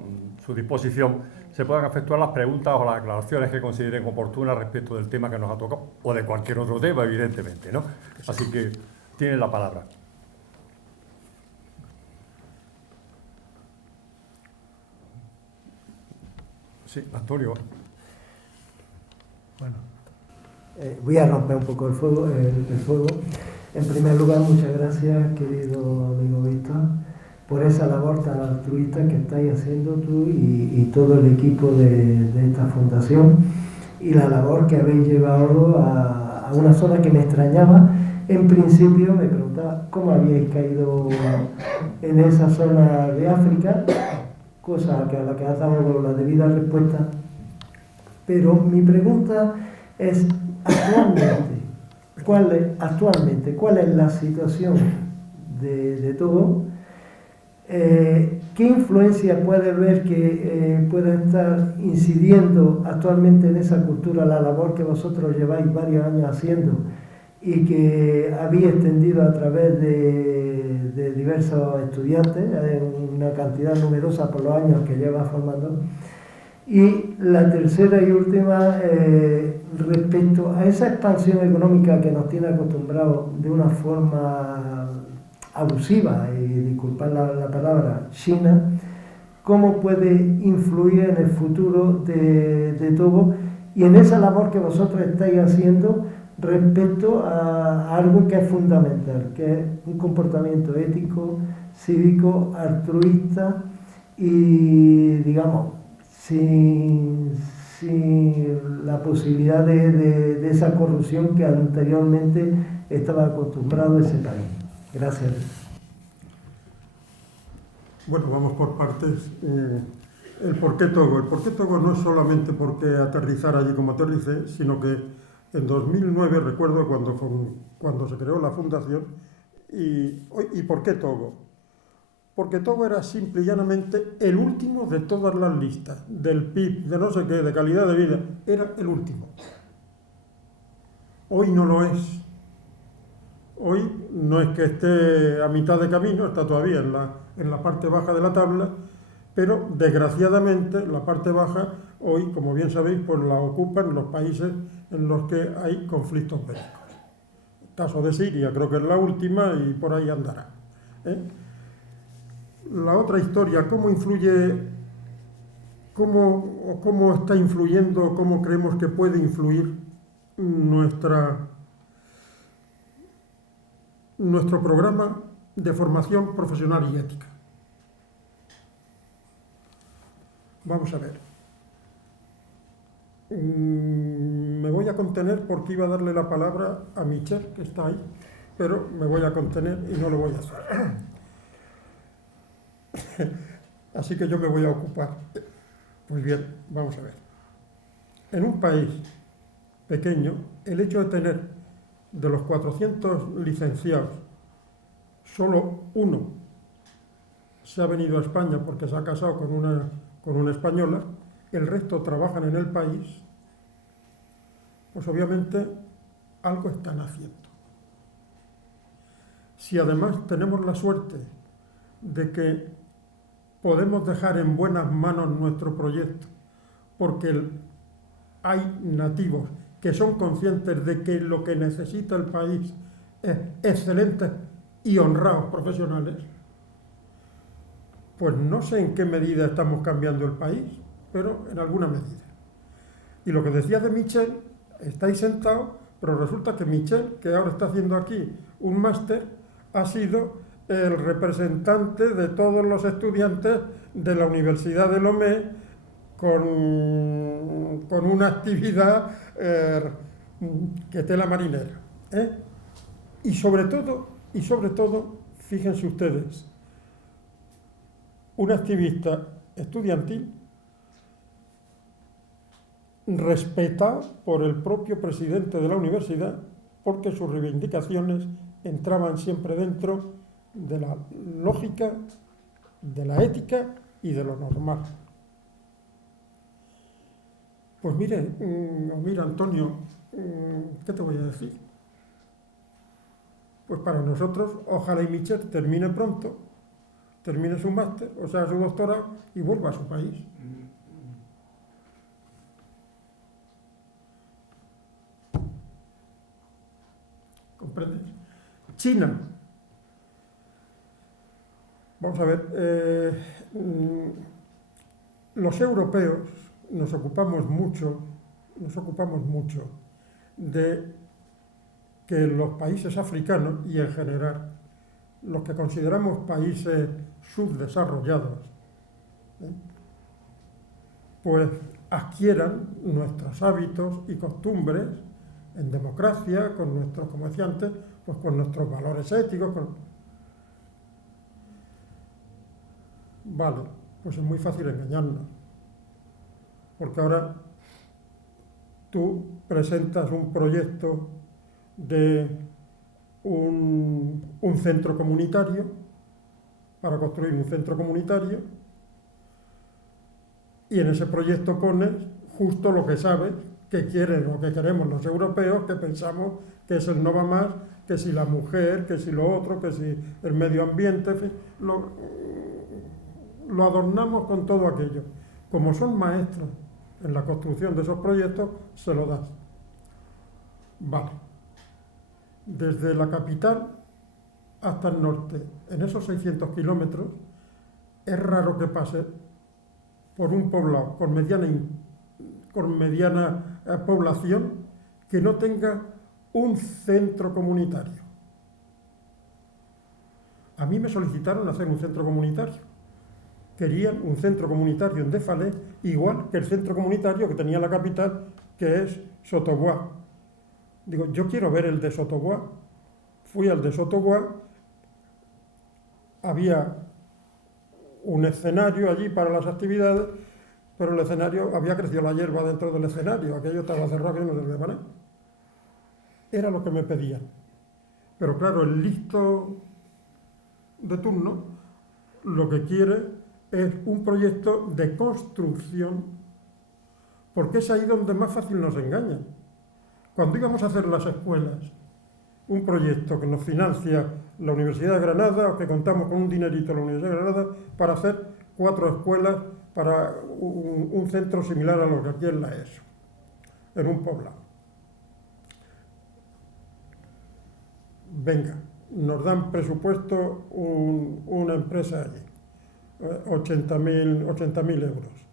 su disposición, se puedan efectuar las preguntas o las aclaraciones que consideren oportunas respecto del tema que nos ha tocado, o de cualquier otro tema, evidentemente, ¿no? Así que tienen la palabra. Sí, Antonio. Bueno, voy a romper un poco el fuego. En primer lugar, muchas gracias, querido amigo Víctor, por esa labor tan altruista que estáis haciendo tú y todo el equipo de esta fundación, y la labor que habéis llevado a una zona que me extrañaba. En principio me preguntaba cómo habíais caído en esa zona de África, cosa a la que has dado la debida respuesta. Pero mi pregunta es, actualmente, ¿cuál es la situación de todo? ¿Qué influencia puede ver que pueda estar incidiendo actualmente en esa cultura la labor que vosotros lleváis varios años haciendo y que habéis extendido a través de diversos estudiantes, una cantidad numerosa por los años que llevas formando? Y la tercera y última, respecto a esa expansión económica que nos tiene acostumbrados de una forma abusiva, y disculpad la palabra, China, cómo puede influir en el futuro de todo y en esa labor que vosotros estáis haciendo respecto a algo que es fundamental, que es un comportamiento ético, cívico, altruista y, digamos, sin la posibilidad de esa corrupción que anteriormente estaba acostumbrado ese país. Gracias. Bueno, vamos por partes. El por qué Togo. El por qué Togo no es solamente porque aterrizar allí como aterricé, sino que en 2009, recuerdo cuando se creó la fundación, ¿y por qué Togo? Porque Togo era simple y llanamente el último de todas las listas, del PIB, de no sé qué, de calidad de vida, era el último. Hoy no lo es. Hoy no es que esté a mitad de camino, está todavía en la parte baja de la tabla, pero desgraciadamente la parte baja hoy, como bien sabéis, pues la ocupan los países en los que hay conflictos bélicos. El caso de Siria creo que es la última y por ahí andará. La otra historia, ¿cómo influye, cómo está influyendo, cómo creemos que puede influir nuestro programa de formación profesional y ética? Vamos a ver. Me voy a contener porque iba a darle la palabra a Michel, que está ahí, pero me voy a contener y no lo voy a hacer. Así que yo me voy a ocupar. Pues bien, vamos a ver. En un país pequeño, el hecho de tener de los 400 licenciados, solo uno se ha venido a España porque se ha casado con una española, el resto trabajan en el país, pues obviamente algo están haciendo. Si además tenemos la suerte de que podemos dejar en buenas manos nuestro proyecto, porque hay nativos que son conscientes de que lo que necesita el país es excelentes y honrados profesionales, pues no sé en qué medida estamos cambiando el país, pero en alguna medida. Y lo que decía de Michel, estáis sentados, pero resulta que Michel, que ahora está haciendo aquí un máster, ha sido el representante de todos los estudiantes de la Universidad de Lomé con una actividad que tela marinera. Y sobre todo, fíjense ustedes, un activista estudiantil respetado por el propio presidente de la universidad, porque sus reivindicaciones entraban siempre dentro de la lógica, de la ética y de lo normal. Pues mira Antonio, ¿qué te voy a decir? Pues para nosotros, ojalá y Michel termine pronto, termine su máster, o sea, su doctorado, y vuelva a su país. ¿Comprendes? China. Vamos a ver, los europeos nos ocupamos mucho de que los países africanos y en general los que consideramos países subdesarrollados, pues adquieran nuestros hábitos y costumbres en democracia, con nuestros, como decía antes, pues con nuestros valores éticos. Vale, pues es muy fácil engañarnos, porque ahora tú presentas un proyecto de un centro comunitario, para construir un centro comunitario, y en ese proyecto pones justo lo que sabes que quieren o que queremos los europeos, que pensamos que es el no va más, que si la mujer, que si lo otro, que si el medio ambiente, en fin, lo adornamos con todo aquello. Como son maestros en la construcción de esos proyectos, se lo das. Vale. Desde la capital hasta el norte, en esos 600 kilómetros, es raro que pase por un poblado con mediana población que no tenga un centro comunitario. A mí me solicitaron hacer un centro comunitario. Querían un centro comunitario en Defalé, igual que el centro comunitario que tenía la capital, que es Sotobois. Digo, yo quiero ver el de Sotobois. Fui al de Sotobois, había un escenario allí para las actividades, pero el escenario, había crecido la hierba dentro del escenario, aquello estaba cerrado, que no se veía. Era lo que me pedían. Pero claro, el listo de turno lo que quiere es un proyecto de construcción, porque es ahí donde más fácil nos engañan. Cuando íbamos a hacer las escuelas, un proyecto que nos financia la Universidad de Granada, o que contamos con un dinerito en la Universidad de Granada, para hacer 4 escuelas para un centro similar a lo que aquí en la ESO, en un poblado. Venga, nos dan presupuesto una empresa allí, 80.000 euros.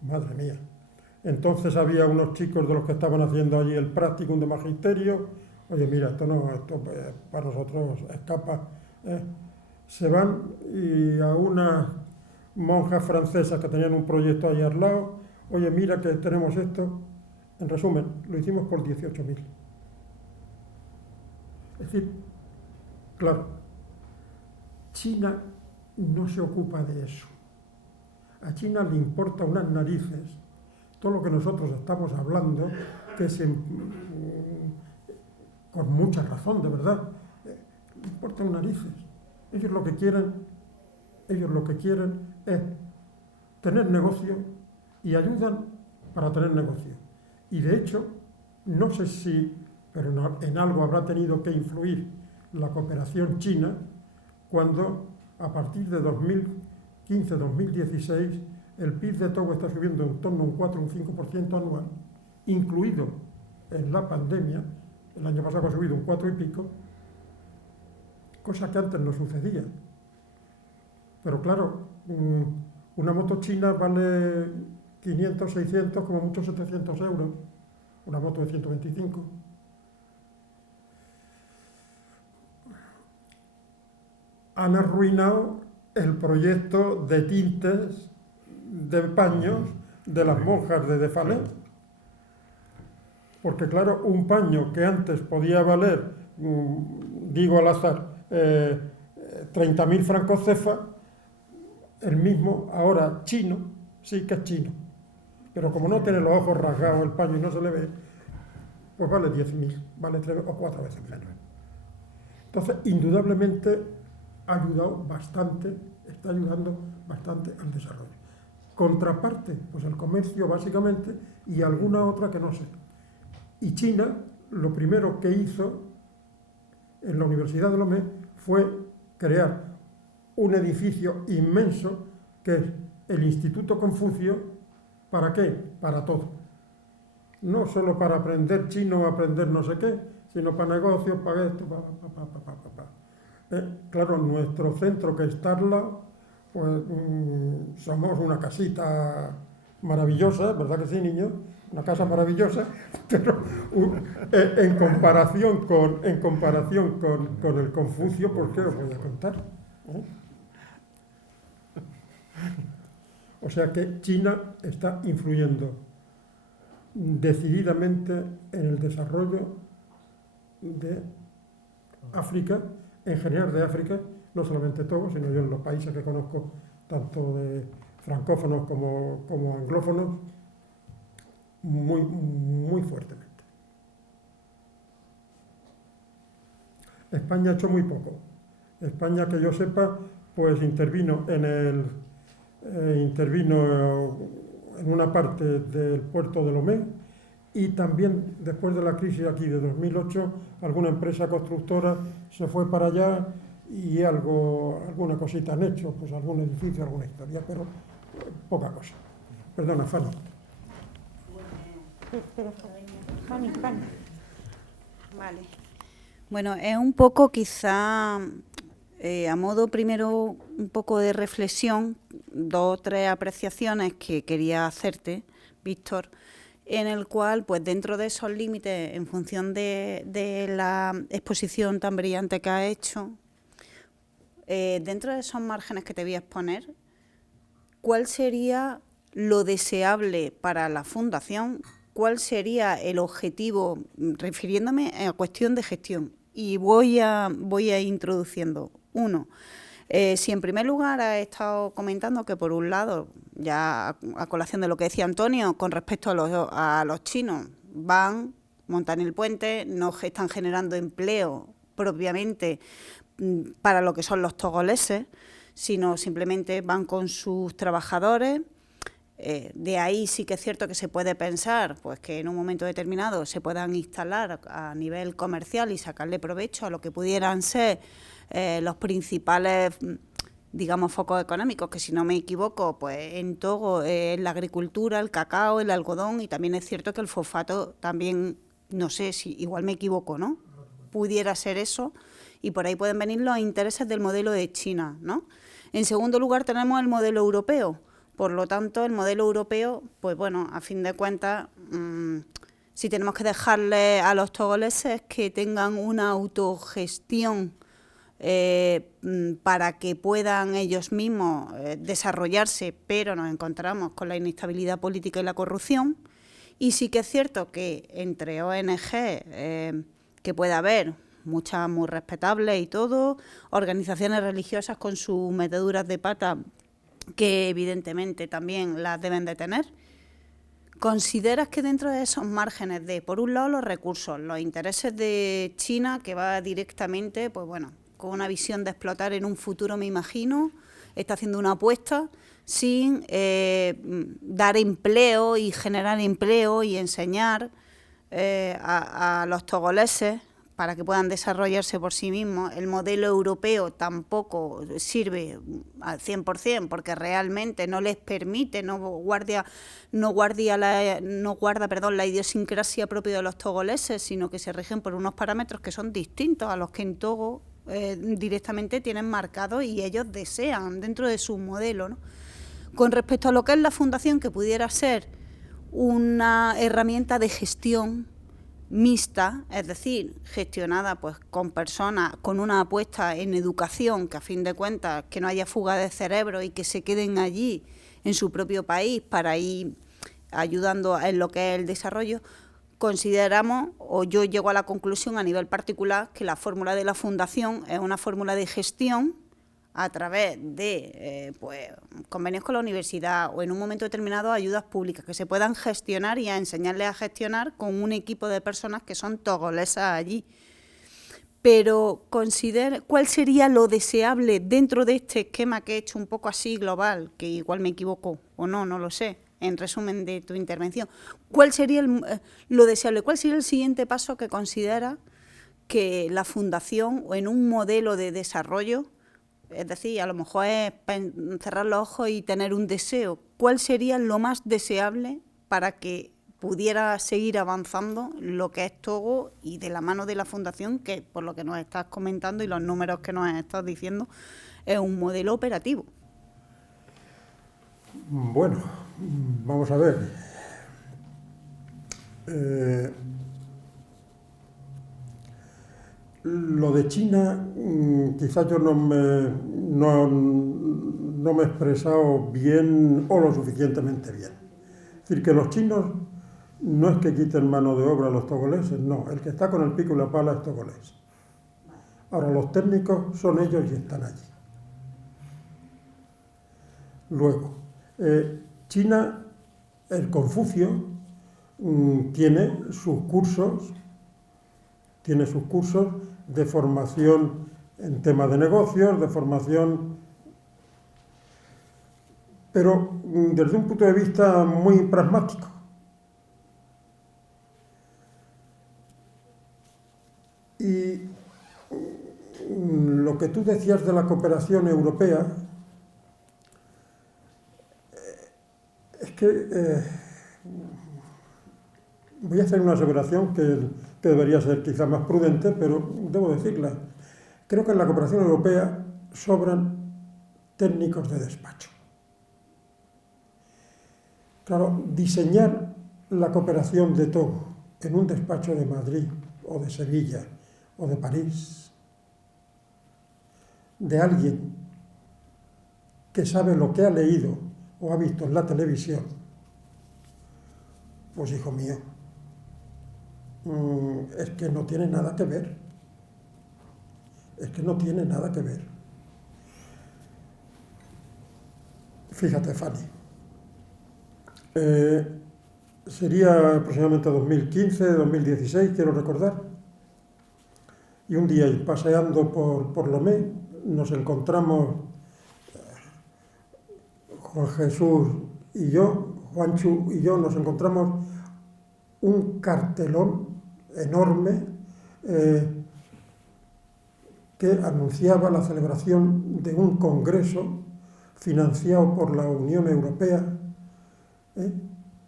Madre mía. Entonces había unos chicos de los que estaban haciendo allí el practicum de magisterio. Oye, mira, esto para nosotros escapa. Se van y a unas monjas francesas que tenían un proyecto allí al lado. Oye, mira que tenemos esto. En resumen, lo hicimos por 18.000. Es decir, claro, China no se ocupa de eso. A China le importa unas narices todo lo que nosotros estamos hablando, que con mucha razón, de verdad, le importan narices. Ellos lo que quieren es tener negocio y ayudan para tener negocio. Y de hecho, no sé si, pero en algo habrá tenido que influir la cooperación china cuando a partir de 2015-2016 el PIB de Togo está subiendo en torno a un 4 o un 5% anual, incluido en la pandemia. El año pasado ha subido un 4 y pico, cosa que antes no sucedía. Pero claro, una moto china vale 500, 600, como mucho 700 euros, una moto de 125. Han arruinado el proyecto de tintes de paños de las monjas de Defalé. Porque claro, un paño que antes podía valer, digo al azar, 30.000 francos cefa, el mismo ahora chino, sí que es chino, pero como no tiene los ojos rasgados el paño y no se le ve, pues vale 10.000, vale 3 o 4 veces menos. Entonces, indudablemente ha ayudado bastante, está ayudando bastante al desarrollo. Contraparte, pues el comercio básicamente y alguna otra que no sé. Y China, lo primero que hizo en la Universidad de Lomé fue crear un edificio inmenso que es el Instituto Confucio. ¿Para qué? Para todo. No solo para aprender chino o aprender no sé qué, sino para negocios, para esto, claro, nuestro centro que está al lado, pues somos una casita maravillosa, ¿verdad que sí, niños? Una casa maravillosa, pero en comparación con el Confucio, ¿por qué os voy a contar? O sea que China está influyendo decididamente en el desarrollo de África, en general de África, no solamente Togo, sino yo en los países que conozco, tanto de francófonos como anglófonos, muy, muy fuertemente. España ha hecho muy poco. España, que yo sepa, pues intervino en una parte del puerto de Lomé, y también después de la crisis aquí de 2008, alguna empresa constructora se fue para allá y alguna cosita han hecho, pues algún edificio, alguna historia, pero poca cosa. Perdona, Fanny. Vale. Bueno, es un poco quizá, a modo primero un poco de reflexión, 2 o 3 apreciaciones que quería hacerte, Víctor, en el cual, pues dentro de esos límites, en función de la exposición tan brillante que has hecho, dentro de esos márgenes que te voy a exponer, ¿cuál sería lo deseable para la Fundación? ¿Cuál sería el objetivo, refiriéndome a cuestión de gestión? Y voy a ir introduciendo. 1, si en primer lugar has estado comentando que, por un lado, ya a colación de lo que decía Antonio, con respecto a los chinos, montan el puente, no están generando empleo propiamente para lo que son los togoleses, sino simplemente van con sus trabajadores. De ahí sí que es cierto que se puede pensar pues que en un momento determinado se puedan instalar a nivel comercial y sacarle provecho a lo que pudieran ser los principales, digamos, focos económicos, que si no me equivoco, pues en Togo es la agricultura, el cacao, el algodón, y también es cierto que el fosfato también, no sé si igual me equivoco, ¿no? Pudiera ser eso, y por ahí pueden venir los intereses del modelo de China, ¿no? En segundo lugar tenemos el modelo europeo. Por lo tanto, el modelo europeo, pues bueno, a fin de cuentas, si tenemos que dejarle a los togoleses que tengan una autogestión para que puedan ellos mismos desarrollarse, pero nos encontramos con la inestabilidad política y la corrupción. Y sí que es cierto que entre ONG, que puede haber, muchas muy respetables y todo, organizaciones religiosas con sus meteduras de pata, que evidentemente también las deben de tener. ¿Consideras que dentro de esos márgenes de, por un lado, los recursos, los intereses de China, que va directamente, pues bueno, con una visión de explotar en un futuro, me imagino, está haciendo una apuesta sin dar empleo y generar empleo y enseñar a los togoleses para que puedan desarrollarse por sí mismos? El modelo europeo tampoco sirve al 100% porque realmente no les permite, no guarda la idiosincrasia propia de los togoleses, sino que se rigen por unos parámetros que son distintos a los que en Togo directamente tienen marcados y ellos desean dentro de su modelo, ¿no? Con respecto a lo que es la Fundación, que pudiera ser una herramienta de gestión mixta, es decir, gestionada pues con personas con una apuesta en educación, que a fin de cuentas que no haya fuga de cerebro y que se queden allí en su propio país para ir ayudando en lo que es el desarrollo, consideramos, o yo llego a la conclusión a nivel particular, que la fórmula de la Fundación es una fórmula de gestión a través de pues, convenios con la universidad o en un momento determinado ayudas públicas que se puedan gestionar y a enseñarles a gestionar con un equipo de personas que son togolesas allí. Pero ¿cuál sería lo deseable dentro de este esquema que he hecho un poco así global, que igual me equivoco o no, no lo sé, en resumen de tu intervención? ¿Cuál sería lo deseable? ¿Cuál sería el siguiente paso que considera que la Fundación o en un modelo de desarrollo, es decir, a lo mejor es cerrar los ojos y tener un deseo, cuál sería lo más deseable para que pudiera seguir avanzando lo que es Togo y de la mano de la Fundación, que por lo que nos estás comentando y los números que nos estás diciendo, es un modelo operativo? Bueno, vamos a ver. Lo de China, quizás yo no me he expresado bien o lo suficientemente bien. Es decir, que los chinos no es que quiten mano de obra a los togoleses, no, el que está con el pico y la pala es togolés. Ahora, los técnicos son ellos y están allí. Luego, China, el Confucio, tiene sus cursos de formación en temas de negocios, de formación, pero desde un punto de vista muy pragmático. Y lo que tú decías de la cooperación europea, es que voy a hacer una aseveración que debería ser quizá más prudente, pero debo decirla. Creo que en la cooperación europea sobran técnicos de despacho. Claro, diseñar la cooperación de Togo en un despacho de Madrid o de Sevilla o de París, de alguien que sabe lo que ha leído o ha visto en la televisión, pues hijo mío, es que no tiene nada que ver. Es que no tiene nada que ver. Fíjate, Fanny. Sería aproximadamente 2015, 2016, quiero recordar. Y un día, paseando por Lomé, nos encontramos Juan Jesús y yo, Juanchu y yo, nos encontramos un cartelón enorme que anunciaba la celebración de un congreso financiado por la Unión Europea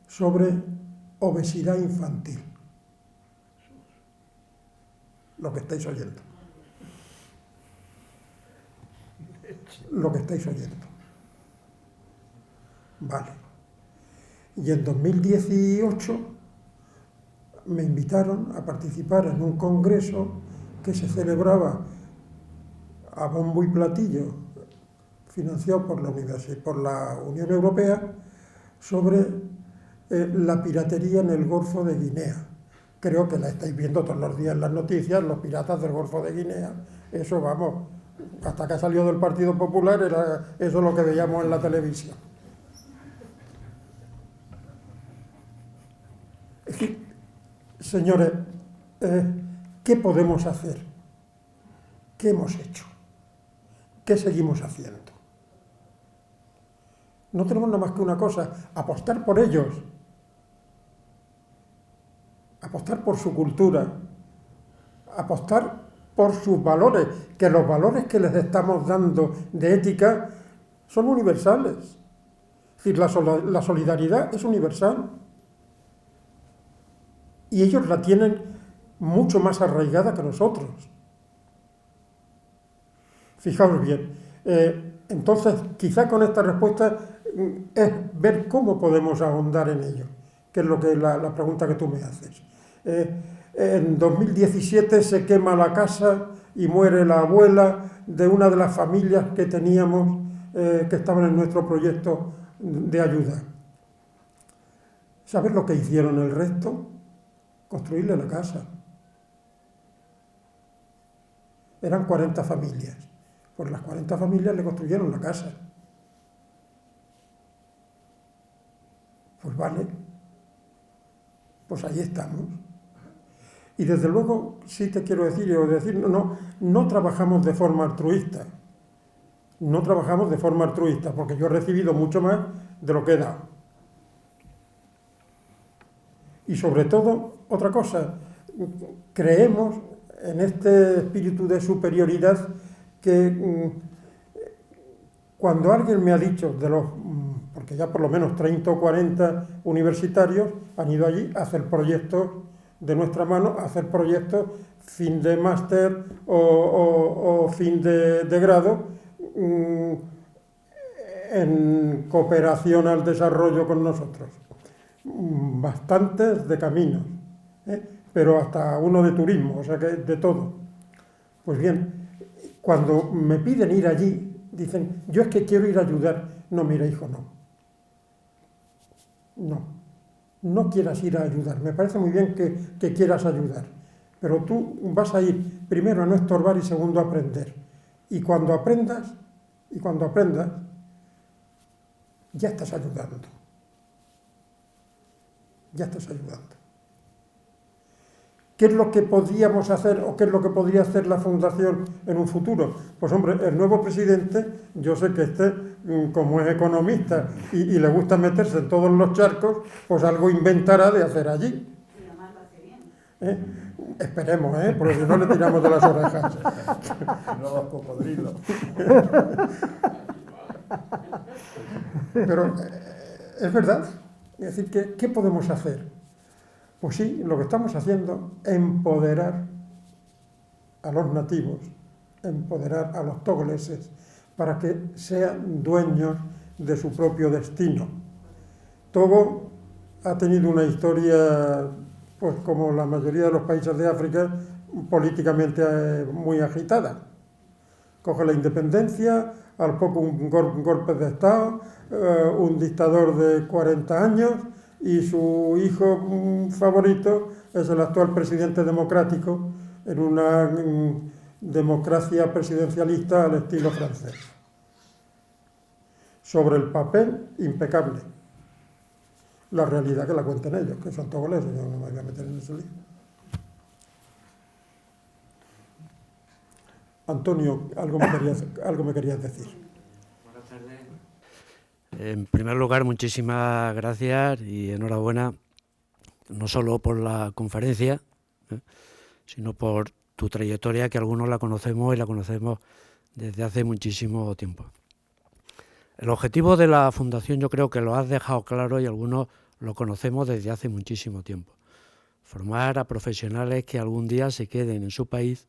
sobre obesidad infantil. Lo que estáis oyendo. Lo que estáis oyendo. Vale. Y en 2018 me invitaron a participar en un congreso que se celebraba a bombo y platillo, financiado por la Unión Europea, sobre la piratería en el Golfo de Guinea. Creo que la estáis viendo todos los días en las noticias, los piratas del Golfo de Guinea. Eso, vamos, hasta que ha salido del Partido Popular, era eso lo que veíamos en la televisión. Es decir, señores, ¿qué podemos hacer? ¿Qué hemos hecho? ¿Qué seguimos haciendo? No tenemos nada más que una cosa, apostar por ellos, apostar por su cultura, apostar por sus valores, que los valores que les estamos dando de ética son universales. Es decir, la solidaridad es universal y ellos la tienen mucho más arraigada que nosotros. Fijaos bien, entonces quizá con esta respuesta es ver cómo podemos ahondar en ello, que es lo que la pregunta que tú me haces. En 2017 se quema la casa y muere la abuela de una de las familias que teníamos, que estaban en nuestro proyecto de ayuda. ¿Sabes lo que hicieron el resto? Construirle la casa. Eran 40 familias. Pues las 40 familias le construyeron la casa. Pues vale, pues ahí estamos. Y desde luego, sí te quiero decir, no trabajamos de forma altruista. No trabajamos de forma altruista, porque yo he recibido mucho más de lo que he dado. Y sobre todo, otra cosa, creemos en este espíritu de superioridad que cuando alguien me ha dicho porque ya por lo menos 30 o 40 universitarios han ido allí a hacer proyectos de nuestra mano, a hacer proyectos fin de máster o fin de grado en cooperación al desarrollo con nosotros. Bastantes de caminos, pero hasta uno de turismo, o sea que de todo. Pues bien, cuando me piden ir allí, dicen, yo es que quiero ir a ayudar. No, mira, hijo, no quieras ir a ayudar. Me parece muy bien que quieras ayudar, pero tú vas a ir primero a no estorbar y segundo a aprender. Y cuando aprendas, ya estás ayudando. Ya estás ayudando. ¿Qué es lo que podríamos hacer o qué es lo que podría hacer la Fundación en un futuro? Pues hombre, el nuevo presidente, yo sé que como es economista y le gusta meterse en todos los charcos, pues algo inventará de hacer allí. Y además lo hace bien. Esperemos, porque si no le tiramos de las orejas. No los cocodrilos. Pero es verdad. Es decir, ¿qué podemos hacer? Pues sí, lo que estamos haciendo es empoderar a los nativos, empoderar a los togoleses para que sean dueños de su propio destino. Togo ha tenido una historia, pues como la mayoría de los países de África, políticamente muy agitada. Coge la independencia, al poco un golpe de Estado, un dictador de 40 años y su hijo favorito es el actual presidente democrático en una democracia presidencialista al estilo francés. Sobre el papel, impecable. La realidad que la cuenten ellos, que son togoleses, yo no me voy a meter en ese lío. Antonio, algo me querías decir. Buenas tardes. En primer lugar, muchísimas gracias y enhorabuena, no solo por la conferencia, sino por tu trayectoria, que algunos la conocemos y la conocemos desde hace muchísimo tiempo. El objetivo de la Fundación yo creo que lo has dejado claro y algunos lo conocemos desde hace muchísimo tiempo. Formar a profesionales que algún día se queden en su país,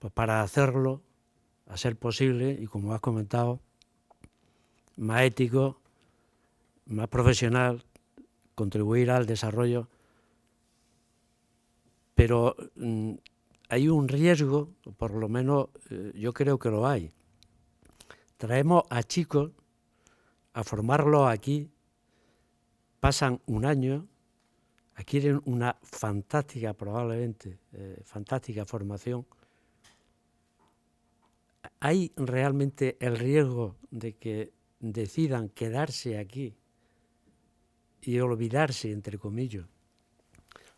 pues para hacerlo, a ser posible, y como has comentado, más ético, más profesional, contribuir al desarrollo. Pero hay un riesgo, por lo menos yo creo que lo hay. Traemos a chicos a formarlos aquí, pasan un año, adquieren una fantástica, probablemente, fantástica formación. ¿Hay realmente el riesgo de que decidan quedarse aquí y olvidarse, entre comillas,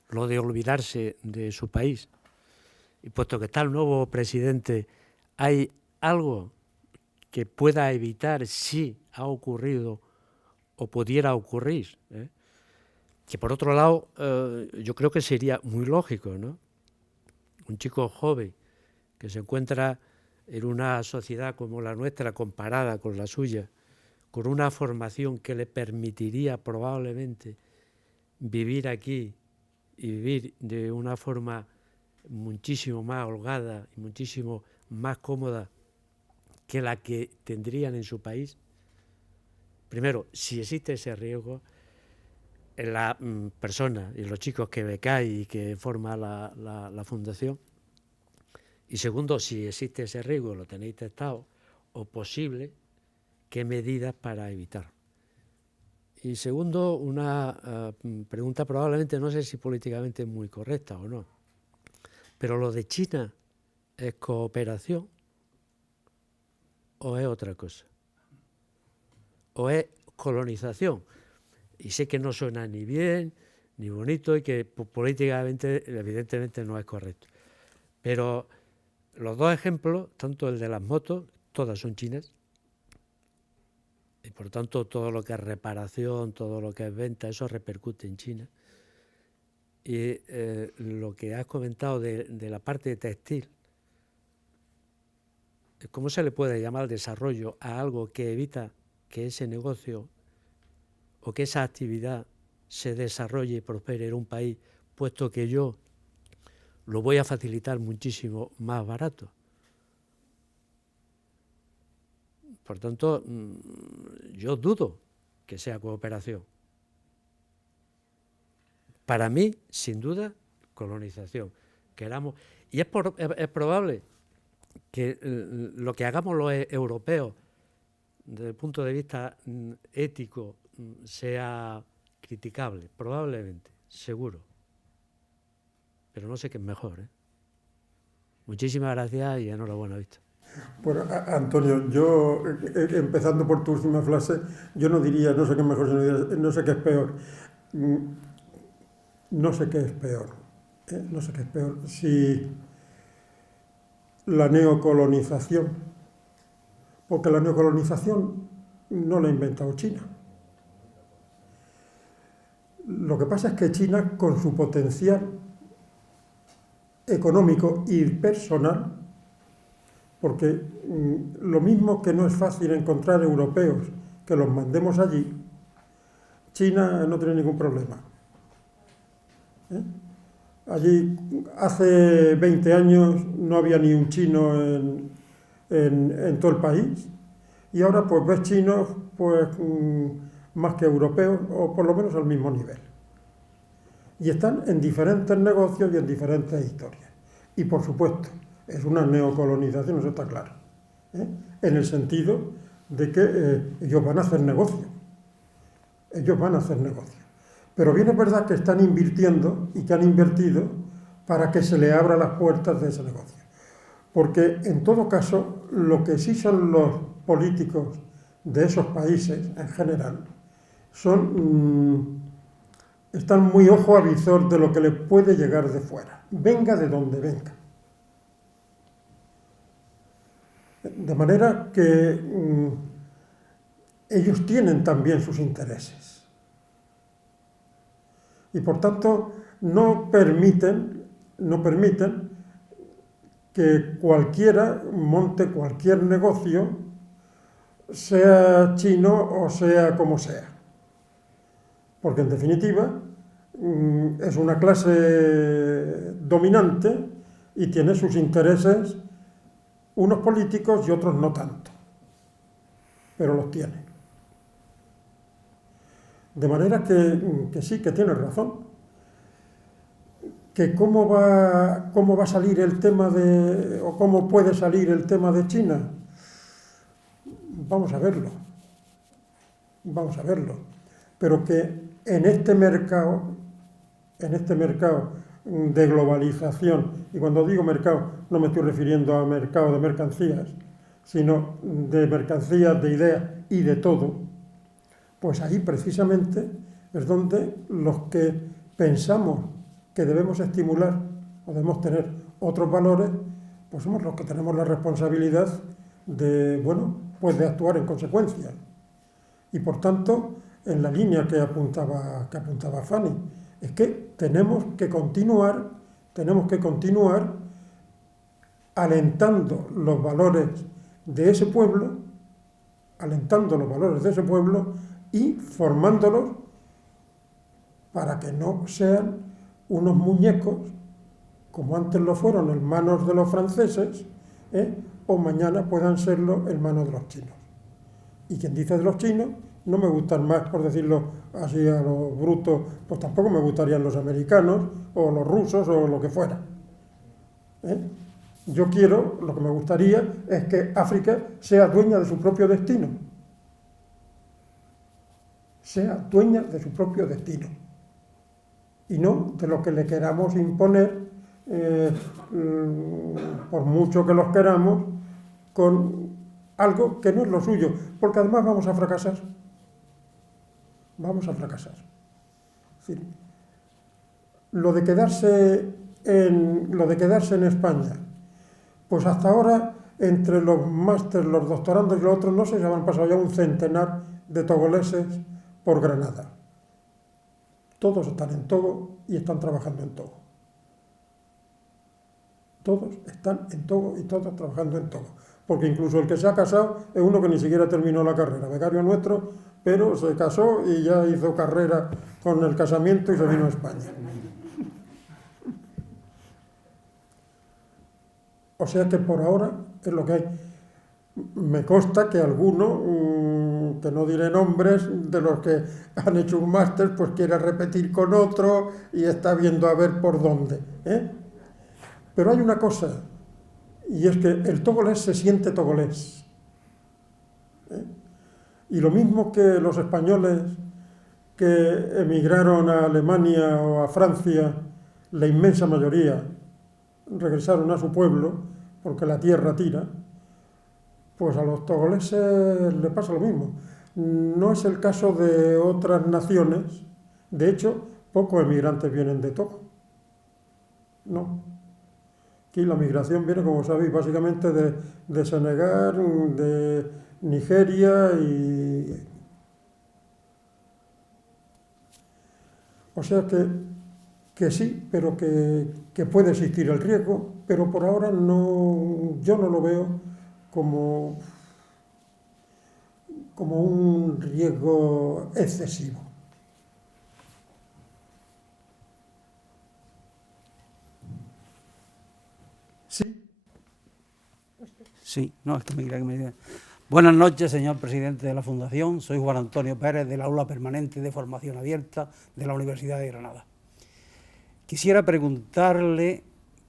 lo de olvidarse de su país? Y puesto que está el nuevo presidente, ¿hay algo que pueda evitar si ha ocurrido o pudiera ocurrir? Que por otro lado, yo creo que sería muy lógico, ¿no? Un chico joven que se encuentra en una sociedad como la nuestra, comparada con la suya, con una formación que le permitiría probablemente vivir aquí y vivir de una forma muchísimo más holgada y muchísimo más cómoda que la que tendrían en su país. Primero, si existe ese riesgo en la persona y los chicos que becáis y que forma la Fundación. Y segundo, si existe ese riesgo, lo tenéis testado o posible, ¿qué medidas para evitar? Y segundo, una pregunta probablemente, no sé si políticamente es muy correcta o no, pero lo de China, ¿es cooperación o es otra cosa? ¿O es colonización? Y sé que no suena ni bien, ni bonito, y que políticamente, evidentemente, no es correcto. Pero los dos ejemplos, tanto el de las motos, todas son chinas, y por tanto todo lo que es reparación, todo lo que es venta, eso repercute en China. Y lo que has comentado de la parte textil, ¿cómo se le puede llamar desarrollo a algo que evita que ese negocio o que esa actividad se desarrolle y prospere en un país, puesto que yo lo voy a facilitar muchísimo más barato? Por tanto, yo dudo que sea cooperación. Para mí, sin duda, colonización. Queramos, y es probable que lo que hagamos los europeos desde el punto de vista ético sea criticable, probablemente, seguro. Pero no sé qué es mejor, ¿eh? Muchísimas gracias y enhorabuena, Víctor. Bueno, Antonio, yo, empezando por tu última frase, yo no diría no sé qué es mejor, sino no sé qué es peor. No sé qué es peor. No sé qué es peor. Si la neocolonización, porque la neocolonización no la ha inventado China. Lo que pasa es que China, con su potencial económico y personal, porque lo mismo que no es fácil encontrar europeos que los mandemos allí, China no tiene ningún problema ¿eh? Allí hace 20 años no había ni un chino en todo el país, y ahora pues ves chinos pues más que europeos, o por lo menos al mismo nivel. Y están en diferentes negocios y en diferentes historias. Y por supuesto, es una neocolonización, eso está claro, ¿eh? En el sentido de que ellos van a hacer negocio. Ellos van a hacer negocio. Pero bien es verdad que están invirtiendo y que han invertido para que se le abran las puertas de ese negocio. Porque en todo caso, lo que sí son los políticos de esos países en general, están muy ojo a visor de lo que le puede llegar de fuera, venga de donde venga. De manera que ellos tienen también sus intereses. Y por tanto no permiten que cualquiera monte cualquier negocio, sea chino o sea como sea. Porque en definitiva es una clase dominante y tiene sus intereses, unos políticos y otros no tanto, pero los tiene. De manera que sí, que tienes razón. Que cómo va a salir el tema o cómo puede salir el tema de China. Vamos a verlo. Pero que en este mercado de globalización, y cuando digo mercado no me estoy refiriendo a mercado de mercancías, sino de mercancías, de ideas y de todo, pues ahí precisamente es donde los que pensamos que debemos estimular o debemos tener otros valores, pues somos los que tenemos la responsabilidad de actuar en consecuencia. Y por tanto, en la línea que apuntaba Fanny, es que tenemos que continuar alentando los valores de ese pueblo, y formándolos para que no sean unos muñecos, como antes lo fueron en manos de los franceses, o mañana puedan serlo en manos de los chinos. Y quien dice de los chinos, no me gustan más, por decirlo así a lo bruto, pues tampoco me gustarían los americanos, o los rusos, o lo que fuera. Lo que me gustaría es que África sea dueña de su propio destino. Y no de lo que le queramos imponer, por mucho que los queramos, con algo que no es lo suyo, porque además vamos a fracasar. Es decir, lo de quedarse en España, pues hasta ahora, entre los másteres, los doctorandos y los otros, no sé si habrán pasado ya un centenar de togoleses por Granada. Todos están en Togo y están trabajando en Togo. Todos están en Togo y todos trabajando en Togo. Porque incluso el que se ha casado es uno que ni siquiera terminó la carrera, becario nuestro, pero se casó y ya hizo carrera con el casamiento y se vino a España. O sea que por ahora es lo que hay. Me consta que alguno, que no diré nombres, de los que han hecho un máster, pues quiere repetir con otro y está viendo a ver por dónde. Pero hay una cosa, y es que el togolés se siente togolés. Y lo mismo que los españoles que emigraron a Alemania o a Francia, la inmensa mayoría regresaron a su pueblo porque la tierra tira, pues a los togoleses les pasa lo mismo. No es el caso de otras naciones. De hecho, pocos emigrantes vienen de Togo. No. Aquí la migración viene, como sabéis, básicamente de Senegal, de Nigeria y... O sea que sí, pero que puede existir el riesgo, pero por ahora yo no lo veo como un riesgo excesivo. Sí, no, es que me quería que me diga. Buenas noches, señor presidente de la Fundación. Soy Juan Antonio Pérez, del Aula Permanente de Formación Abierta de la Universidad de Granada. Quisiera preguntarle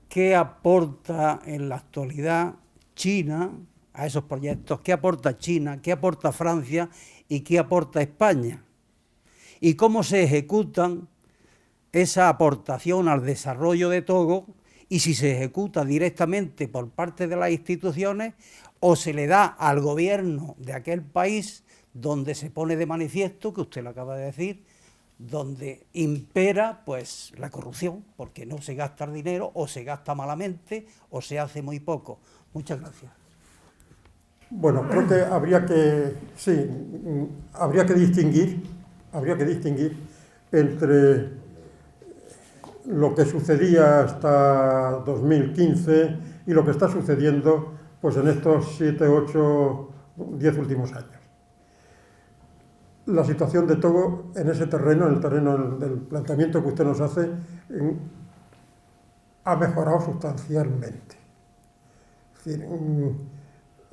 qué aporta en la actualidad China a esos proyectos, qué aporta China, qué aporta Francia y qué aporta España, y cómo se ejecutan esa aportación al desarrollo de Togo, y si se ejecuta directamente por parte de las instituciones o se le da al gobierno de aquel país donde se pone de manifiesto, que usted lo acaba de decir, donde impera pues la corrupción, porque no se gasta el dinero, o se gasta malamente, o se hace muy poco. Muchas gracias. Bueno, creo que habría que distinguir entre lo que sucedía hasta 2015 y lo que está sucediendo pues en estos 7, 8, 10 últimos años. La situación de Togo en ese terreno, en el terreno del planteamiento que usted nos hace, ha mejorado sustancialmente. Es decir,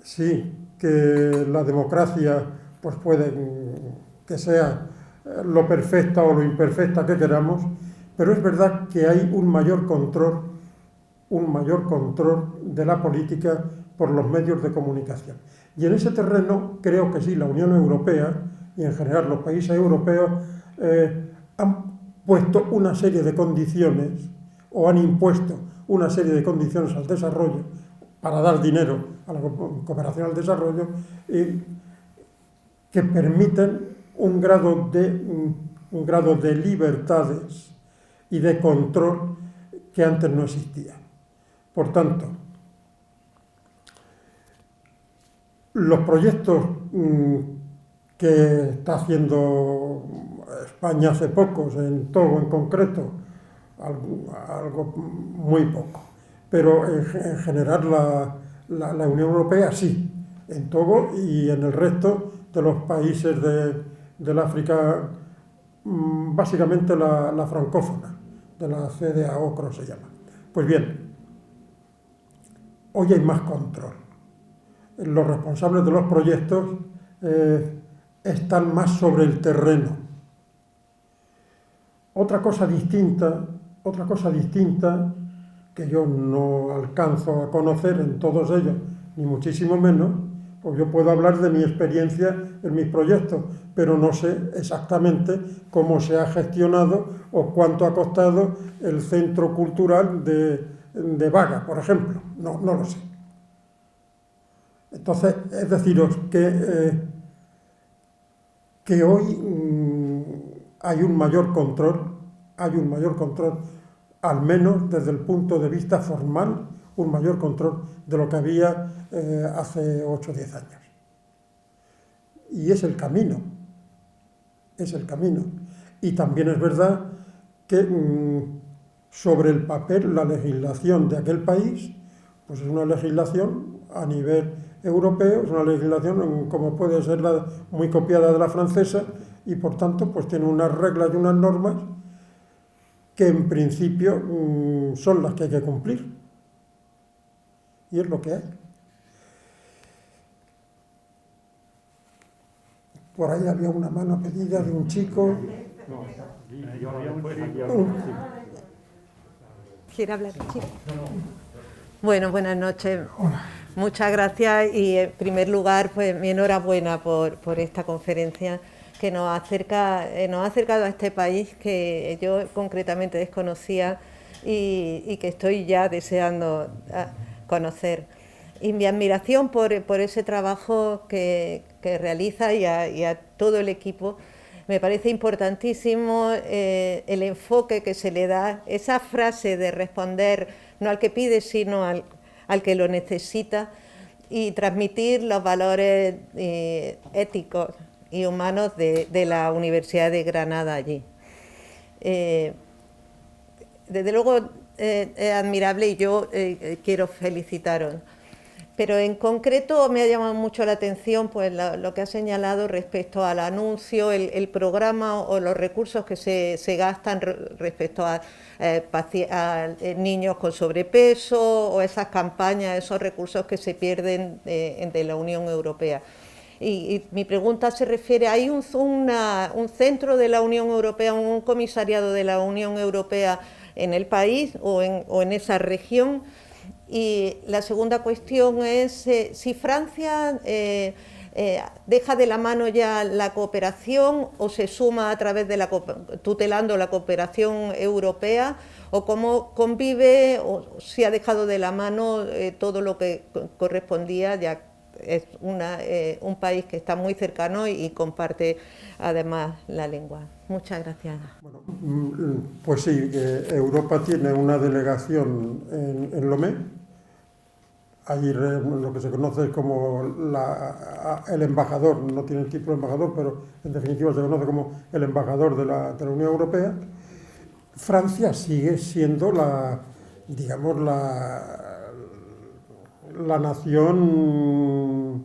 sí, que la democracia pues puede que sea lo perfecta o lo imperfecta que queramos, pero es verdad que hay un mayor control de la política por los medios de comunicación. Y en ese terreno creo que sí, la Unión Europea y en general los países europeos han puesto una serie de condiciones o han impuesto una serie de condiciones al desarrollo para dar dinero a la cooperación al desarrollo que permiten un grado de libertades y de control que antes no existía. Por tanto, los proyectos que está haciendo España hace pocos, en Togo en concreto, algo muy poco, pero en general la Unión Europea sí, en Togo y en el resto de los países del África, básicamente la francófona, de la CEDEAO, creo que se llama. Pues bien, hoy hay más control. Los responsables de los proyectos están más sobre el terreno. Otra cosa distinta que yo no alcanzo a conocer en todos ellos, ni muchísimo menos, pues yo puedo hablar de mi experiencia en mis proyectos, pero no sé exactamente cómo se ha gestionado o cuánto ha costado el centro cultural de Baga, por ejemplo. No lo sé. Entonces, es deciros que hoy hay un mayor control, al menos desde el punto de vista formal, un mayor control de lo que había hace 8 o 10 años. Y es el camino. Y también es verdad que sobre el papel la legislación de aquel país pues es una legislación a nivel europeo, es una legislación como puede ser la muy copiada de la francesa y por tanto pues tiene unas reglas y unas normas que en principio son las que hay que cumplir. Y es lo que hay. Por ahí había una mano pedida de un chico. ¿Quiere hablar el chico? Bueno, buenas noches. Muchas gracias y en primer lugar, pues mi enhorabuena por esta conferencia que nos ha acercado a este país que yo concretamente desconocía y que estoy ya deseando conocer. Y mi admiración por ese trabajo que realiza y a todo el equipo. Me parece importantísimo el enfoque que se le da, esa frase de responder no al que pide, sino al que lo necesita, y transmitir los valores éticos y humanos de la Universidad de Granada allí. Desde luego es admirable y yo quiero felicitaros. Pero en concreto me ha llamado mucho la atención pues, lo que ha señalado respecto al anuncio, el programa o los recursos que se gastan respecto a niños con sobrepeso o esas campañas, esos recursos que se pierden de la Unión Europea. Y mi pregunta se refiere, ¿hay un centro de la Unión Europea, un comisariado de la Unión Europea en el país o en esa región? Y la segunda cuestión es si Francia deja de la mano ya la cooperación o se suma a través de tutelando la cooperación europea, o cómo convive o si ha dejado de la mano todo lo que correspondía, ya es un país que está muy cercano y comparte además la lengua. Muchas gracias. Bueno, pues sí, Europa tiene una delegación en Lomé. Allí lo que se conoce como el embajador, no tiene el título de embajador, pero en definitiva se conoce como el embajador de la Unión Europea. Francia sigue siendo la nación,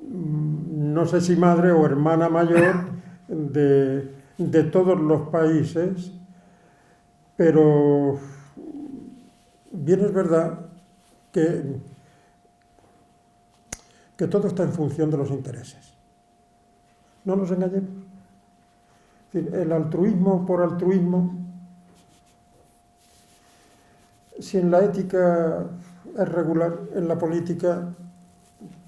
no sé si madre o hermana mayor de todos los países, pero bien es verdad que todo está en función de los intereses. No nos engañemos. Es decir, el altruismo por altruismo, si en la ética es regular, en la política,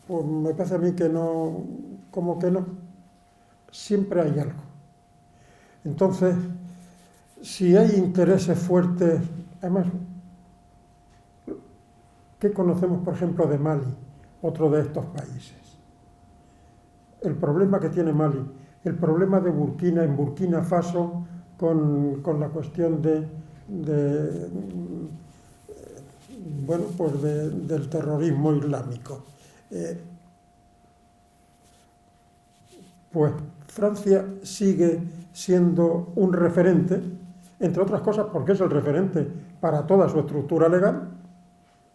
pues me parece a mí que no, como que no. Siempre hay algo. Entonces, si hay intereses fuertes, además, ¿qué conocemos, por ejemplo, de Mali, otro de estos países? El problema que tiene Mali, el problema de en Burkina Faso, con la cuestión del terrorismo islámico. Pues Francia sigue siendo un referente, entre otras cosas porque es el referente para toda su estructura legal,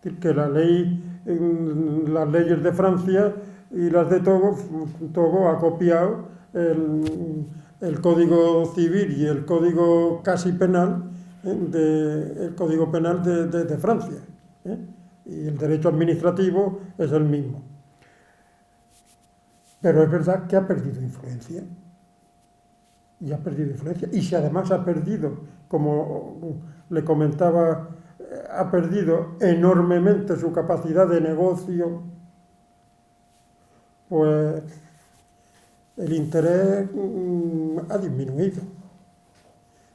que las leyes de Francia y las de Togo ha copiado el Código Civil y el Código casi penal, el Código Penal de Francia, y el derecho administrativo es el mismo. Pero es verdad que ha perdido influencia. Y si además ha perdido, como le comentaba, ha perdido enormemente su capacidad de negocio, pues el interés ha disminuido.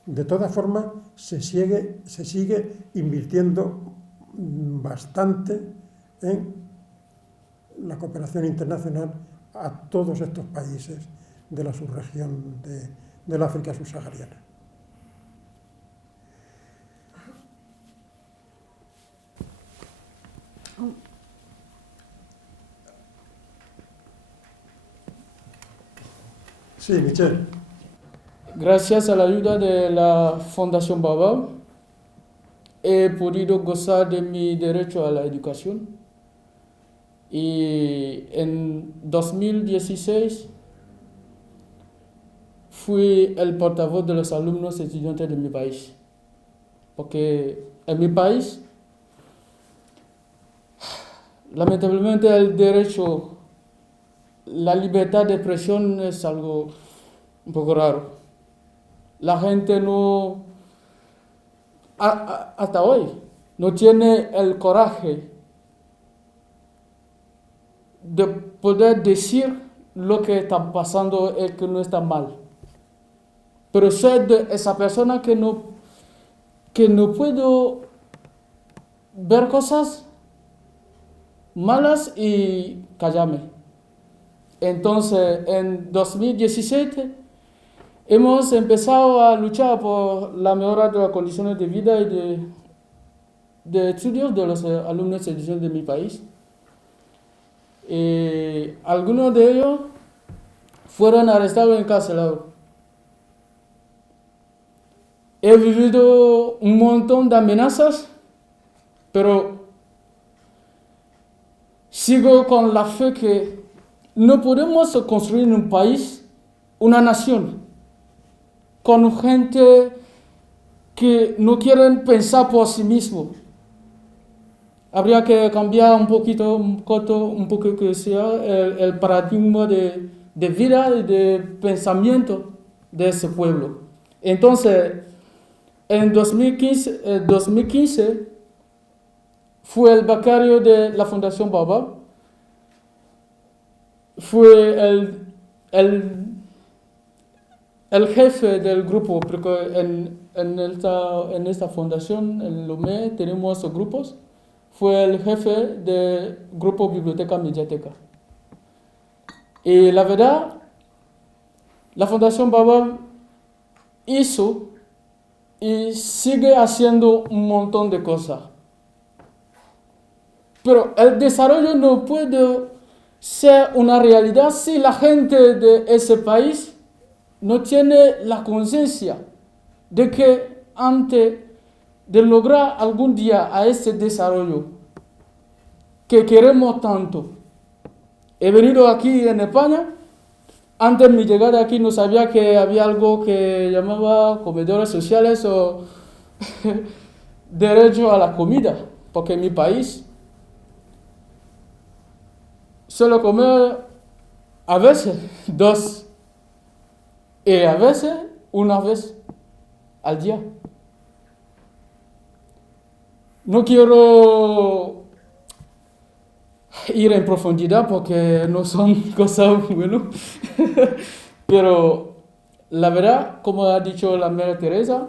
De todas formas, se sigue invirtiendo bastante en la cooperación internacional a todos estos países de la subregión del África subsahariana. Sí, Michel. Gracias a la ayuda de la Fundación Baobab, he podido gozar de mi derecho a la educación. Y en 2016 fui el portavoz de los alumnos estudiantes de mi país. Porque en mi país, lamentablemente el derecho, la libertad de expresión es algo un poco raro. La gente no, hasta hoy, no tiene el coraje de poder decir lo que está pasando y que no está mal. Pero soy de esa persona que no puedo ver cosas malas y callarme. Entonces, en 2017 hemos empezado a luchar por la mejora de las condiciones de vida y de estudios de los alumnos y estudiantes de mi país. Algunos de ellos fueron arrestados y encarcelados. He vivido un montón de amenazas, pero sigo con la fe que no podemos construir un país, una nación, con gente que no quieren pensar por sí mismo. Habría que cambiar un poco que sea el paradigma de vida y de pensamiento de ese pueblo. Entonces, en 2015 fue el becario de la Fundación Baobab, fue el jefe del grupo, porque en esta fundación, en Lomé, tenemos grupos. Fue el jefe del grupo Biblioteca Mediateca. Y la verdad, la Fundación Baobab hizo y sigue haciendo un montón de cosas. Pero el desarrollo no puede ser una realidad si la gente de ese país no tiene la conciencia de que antes de lograr algún día a ese desarrollo que queremos tanto. He venido aquí en España, antes de mi llegada aquí no sabía que había algo que llamaba comedores sociales o derecho a la comida, porque en mi país solo comer a veces 2 y a veces 1 vez al día. No quiero ir en profundidad porque no son cosas buenas, pero la verdad, como ha dicho la Madre Teresa,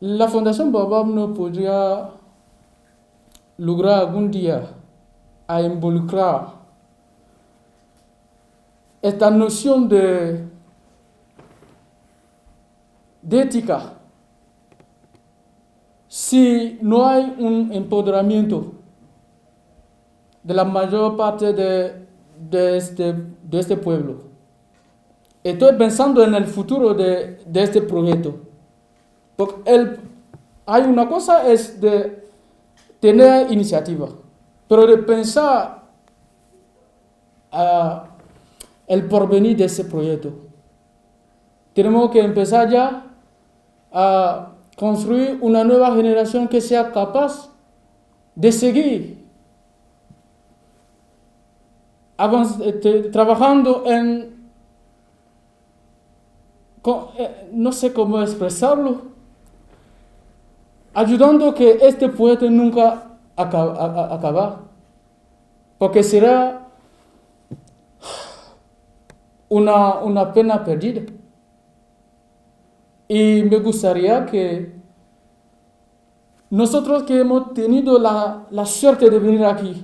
la Fundación Baobab no podría lograr algún día a involucrar esta noción de ética si no hay un empoderamiento de la mayor parte de este pueblo. Estoy pensando en el futuro de este proyecto. Porque hay una cosa es de tener iniciativa, pero de pensar el porvenir de ese proyecto. Tenemos que empezar ya a construir una nueva generación que sea capaz de seguir trabajando no sé cómo expresarlo, ayudando que este proyecto nunca acabe, porque será una pena perdida. Y me gustaría que nosotros que hemos tenido la suerte de venir aquí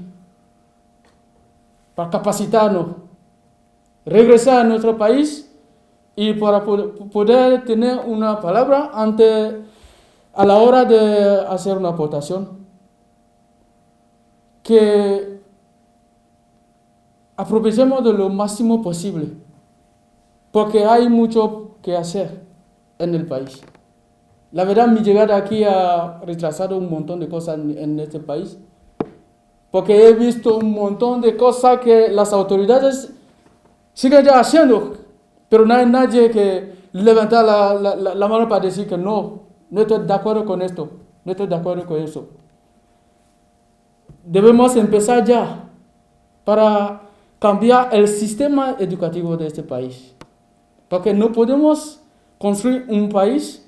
para capacitarnos, regresar a nuestro país y para poder tener una palabra a la hora de hacer una aportación, que aprovechemos de lo máximo posible, porque hay mucho que hacer en el país. La verdad, mi llegada aquí ha retrasado un montón de cosas en este país, porque he visto un montón de cosas que las autoridades siguen ya haciendo, pero no hay nadie que levanta la mano para decir que no estoy de acuerdo con esto, no estoy de acuerdo con eso. Debemos empezar ya para cambiar el sistema educativo de este país, porque no podemos construir un país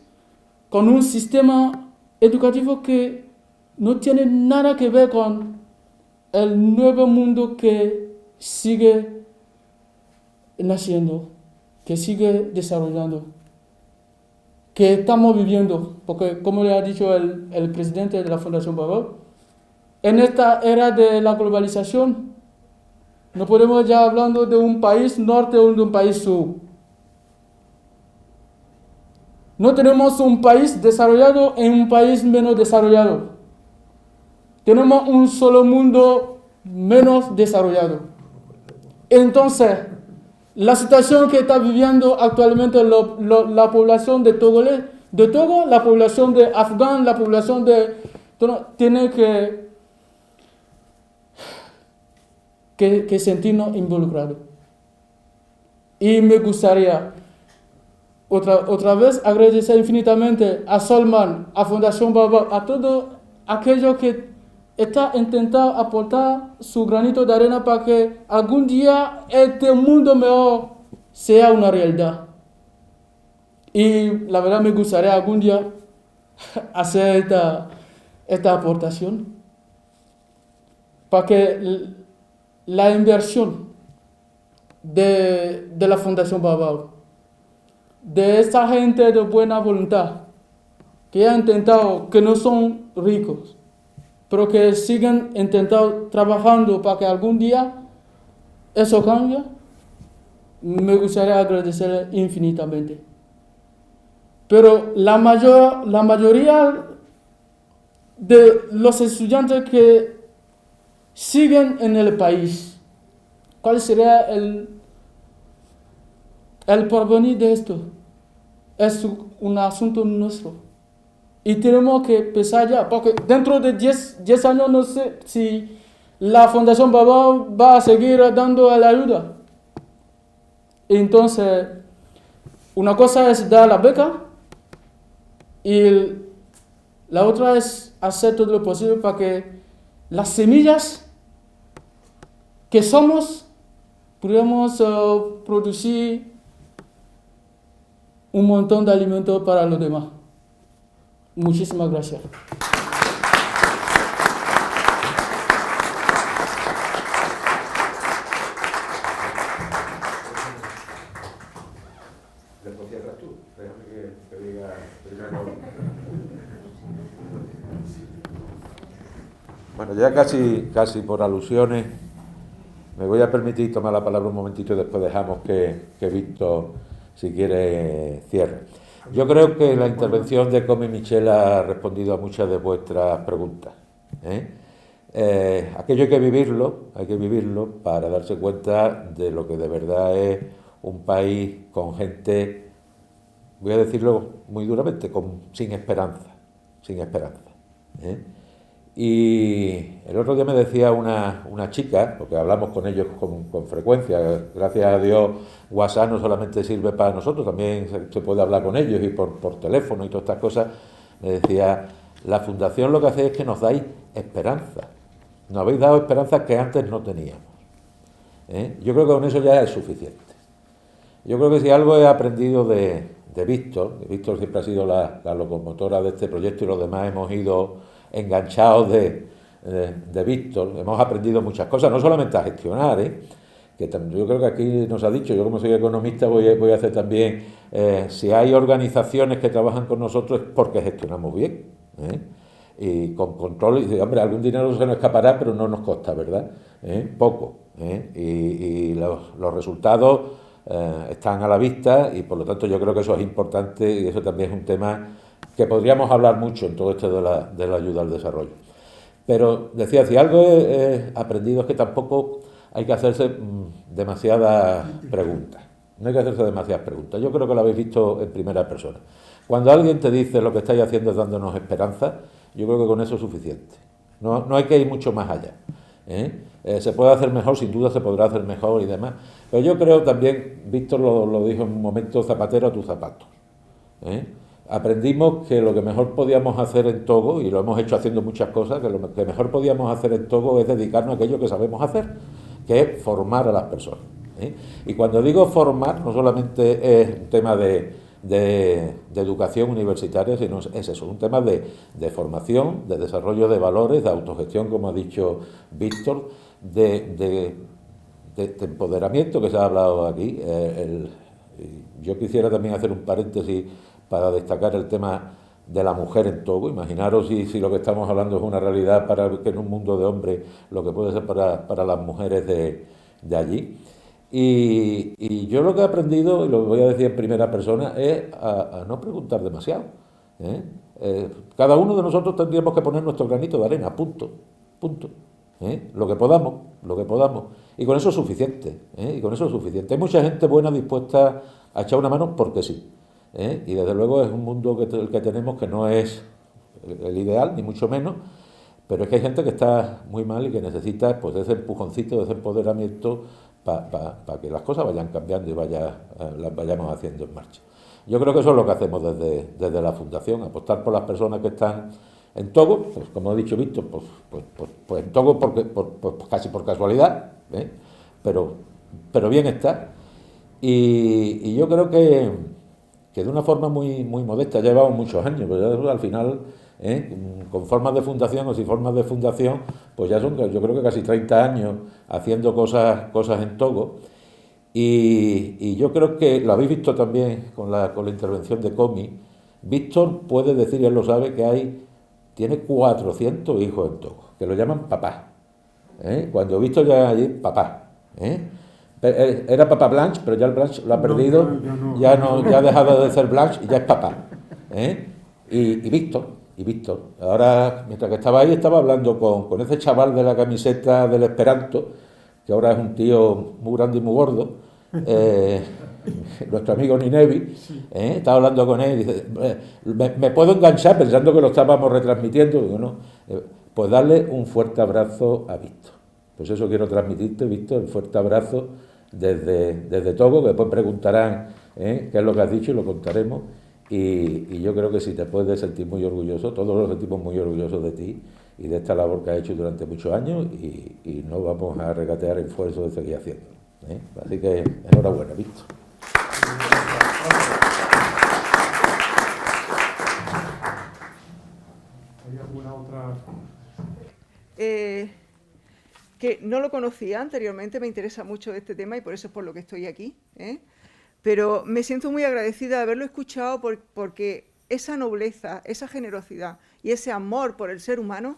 con un sistema educativo que no tiene nada que ver con el nuevo mundo que sigue naciendo, que sigue desarrollando, que estamos viviendo, porque como le ha dicho el presidente de la Fundación Baobab, en esta era de la globalización no podemos ya hablando de un país norte o de un país sur. No tenemos un país desarrollado en un país menos desarrollado. Tenemos un solo mundo menos desarrollado. Entonces, la situación que está viviendo actualmente la población de Togo, la población de Afgan, la población de... tiene que que sentirnos involucrados. Y me gustaría otra vez agradecer infinitamente a Solman, a Fundación Baobab, a todo aquello que está intentando aportar su granito de arena para que algún día este mundo mejor sea una realidad. Y la verdad me gustaría algún día hacer esta aportación para que la inversión de la Fundación Baobab, de esta gente de buena voluntad que ha intentado, que no son ricos, pero que siguen intentando, trabajando para que algún día eso cambie, me gustaría agradecer infinitamente. Pero la mayoría de los estudiantes que siguen en el país, ¿cuál sería el porvenir de esto? Es un asunto nuestro. Y tenemos que empezar ya, porque dentro de 10 años no sé si la Fundación Baobab va a seguir dando la ayuda. Entonces, una cosa es dar la beca y la otra es hacer todo lo posible para que las semillas que somos podamos producir un montón de alimentos para los demás. Muchísimas gracias. Después cierras tú, déjame que diga primero. Bueno, ya casi por alusiones, me voy a permitir tomar la palabra un momentito y después dejamos que Víctor, si quiere, cierre. Yo creo que la intervención de Come Michel ha respondido a muchas de vuestras preguntas. Aquello hay que vivirlo para darse cuenta de lo que de verdad es un país con gente, voy a decirlo muy duramente, sin esperanza. Y el otro día me decía una chica, porque hablamos con ellos con frecuencia, gracias a Dios WhatsApp no solamente sirve para nosotros, también se puede hablar con ellos y por teléfono y todas estas cosas, me decía, la Fundación lo que hace es que nos dais esperanza, nos habéis dado esperanza que antes no teníamos. Yo creo que con eso ya es suficiente. Yo creo que si algo he aprendido de Víctor siempre ha sido la locomotora de este proyecto y los demás hemos ido enganchados de Víctor, hemos aprendido muchas cosas, no solamente a gestionar, que yo creo que aquí nos ha dicho, yo como soy economista voy a hacer también, si hay organizaciones que trabajan con nosotros es porque gestionamos bien, y con control, y hombre, algún dinero se nos escapará, pero no nos consta, ¿verdad? Poco, y los resultados están a la vista y por lo tanto yo creo que eso es importante y eso también es un tema que podríamos hablar mucho en todo esto de la ayuda al desarrollo. Pero decía, si algo he aprendido es que tampoco hay que hacerse demasiadas preguntas. No hay que hacerse demasiadas preguntas. Yo creo que lo habéis visto en primera persona. Cuando alguien te dice lo que estáis haciendo es dándonos esperanza, yo creo que con eso es suficiente. No hay que ir mucho más allá. Se puede hacer mejor, sin duda se podrá hacer mejor y demás. Pero yo creo también, Víctor lo dijo en un momento, zapatero a tus zapatos. Aprendimos que lo que mejor podíamos hacer en Togo, y lo hemos hecho haciendo muchas cosas, que lo que mejor podíamos hacer en Togo es dedicarnos a aquello que sabemos hacer, que es formar a las personas. Y cuando digo formar, no solamente es un tema de educación universitaria, sino es eso, un tema de formación, de desarrollo de valores, de autogestión, como ha dicho Víctor, de empoderamiento que se ha hablado aquí. Yo quisiera también hacer un paréntesis para destacar el tema de la mujer en Togo. Imaginaros si lo que estamos hablando es una realidad para que en un mundo de hombres lo que puede ser para las mujeres de allí. Y yo lo que he aprendido, y lo voy a decir en primera persona, es a no preguntar demasiado. Cada uno de nosotros tendríamos que poner nuestro granito de arena, punto. Lo que podamos. Y con eso es suficiente. Hay mucha gente buena dispuesta a echar una mano porque sí. Y desde luego es un mundo el que tenemos que no es el ideal, ni mucho menos, Pero es que hay gente que está muy mal y que necesita pues ese empujoncito, ese empoderamiento para que las cosas vayan cambiando y las vayamos haciendo en marcha. Yo creo que eso es lo que hacemos desde la Fundación, apostar por las personas que están en Togo, pues como ha dicho Víctor, pues en Togo casi por casualidad, ¿eh? pero bien está. Y yo creo que de una forma muy modesta, ya llevamos muchos años, pero ya al final, con formas de fundación o sin formas de fundación, pues ya son, yo creo que casi 30 años haciendo cosas en Togo. Y yo creo que lo habéis visto también con la intervención de Comi. Víctor puede decir, y él lo sabe, que tiene 400 hijos en Togo, que lo llaman papá. Cuando Víctor llega allí, papá. Era papá Blanche, pero ya el Blanche lo ha perdido, ya ha dejado de ser Blanche y ya es papá. Y Víctor. Ahora, mientras que estaba ahí, estaba hablando con ese chaval de la camiseta del Esperanto, que ahora es un tío muy grande y muy gordo, nuestro amigo Ninevi, estaba hablando con él y dice, ¿me puedo enganchar? Pensando que lo estábamos retransmitiendo. Digo, no, pues darle un fuerte abrazo a Víctor. Pues eso quiero transmitirte, Víctor, un fuerte abrazo desde Togo, que después preguntarán qué es lo que has dicho y lo contaremos. Y yo creo que sí te puedes sentir muy orgulloso, todos nos sentimos muy orgullosos de ti y de esta labor que has hecho durante muchos años y no vamos a regatear el esfuerzo de seguir haciendo. Así que enhorabuena, Víctor. ¿Hay alguna otra? Que no lo conocía anteriormente, me interesa mucho este tema y por eso es por lo que estoy aquí, pero me siento muy agradecida de haberlo escuchado porque esa nobleza, esa generosidad y ese amor por el ser humano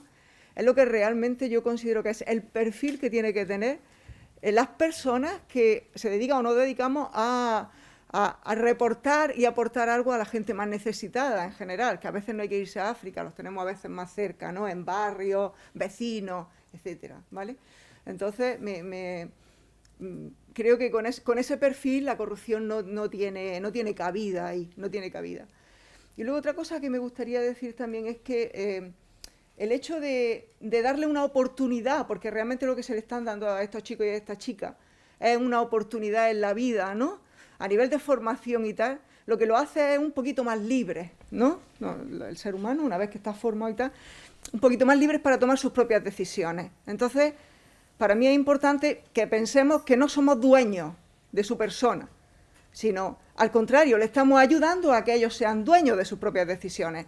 es lo que realmente yo considero que es el perfil que tiene que tener las personas que se dedican o no dedicamos a reportar y aportar algo a la gente más necesitada en general, que a veces no hay que irse a África, los tenemos a veces más cerca, ¿no? En barrios, vecinos, etcétera, ¿vale? Entonces, creo que con ese perfil la corrupción no tiene cabida ahí, no tiene cabida. Y luego otra cosa que me gustaría decir también es que el hecho de darle una oportunidad, porque realmente lo que se le están dando a estos chicos y a estas chicas es una oportunidad en la vida, ¿no? A nivel de formación y tal, lo que lo hace es un poquito más libre, ¿no? El ser humano, una vez que está formado y tal, un poquito más libres para tomar sus propias decisiones. Entonces, para mí es importante que pensemos que no somos dueños de su persona, sino, al contrario, le estamos ayudando a que ellos sean dueños de sus propias decisiones,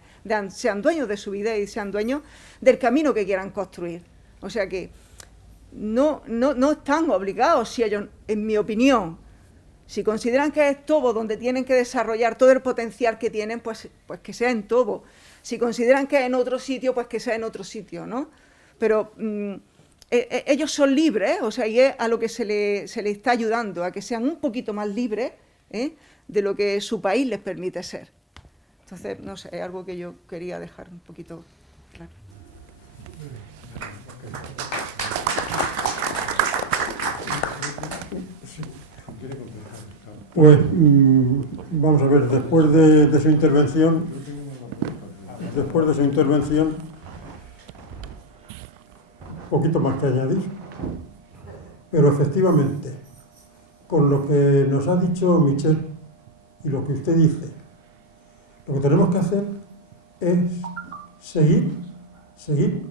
sean dueños de su vida y sean dueños del camino que quieran construir. O sea que no están obligados, si ellos, en mi opinión, si consideran que es Tobo donde tienen que desarrollar todo el potencial que tienen, pues que sea en Tobo. Si consideran que es en otro sitio, pues que sea en otro sitio, ¿no? Pero ellos son libres, o sea, y es a lo que se le está ayudando, a que sean un poquito más libres de lo que su país les permite ser. Entonces, no sé, es algo que yo quería dejar un poquito claro. Pues vamos a ver, después de su intervención, poquito más que añadir, pero efectivamente, con lo que nos ha dicho Michel y lo que usted dice, lo que tenemos que hacer es seguir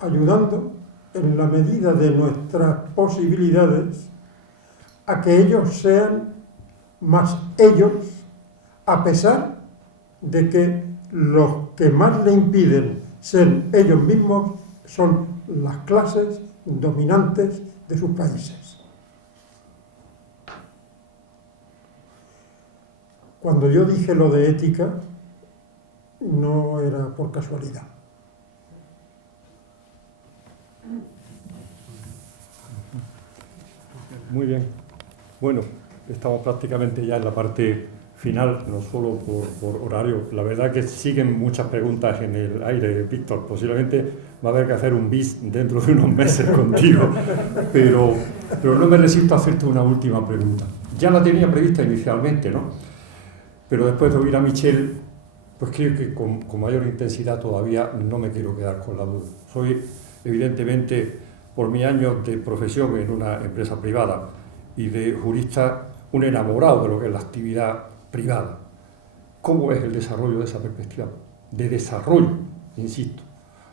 ayudando en la medida de nuestras posibilidades a que ellos sean más ellos, a pesar de que los que más le impiden ser ellos mismos son las clases dominantes de sus países. Cuando yo dije lo de ética, no era por casualidad. Muy bien. Bueno, estamos prácticamente ya en la parte final, no solo por horario. La verdad que siguen muchas preguntas en el aire, Víctor. Posiblemente va a haber que hacer un bis dentro de unos meses contigo, pero no me resisto a hacerte una última pregunta. Ya la tenía prevista inicialmente, ¿no? Pero después de oír a Michel, Pues creo que con mayor intensidad todavía no me quiero quedar con la duda. Soy, evidentemente, por mis años de profesión en una empresa privada y de jurista, un enamorado de lo que es la actividad privada. ¿Cómo es el desarrollo de esa perspectiva? De desarrollo, insisto,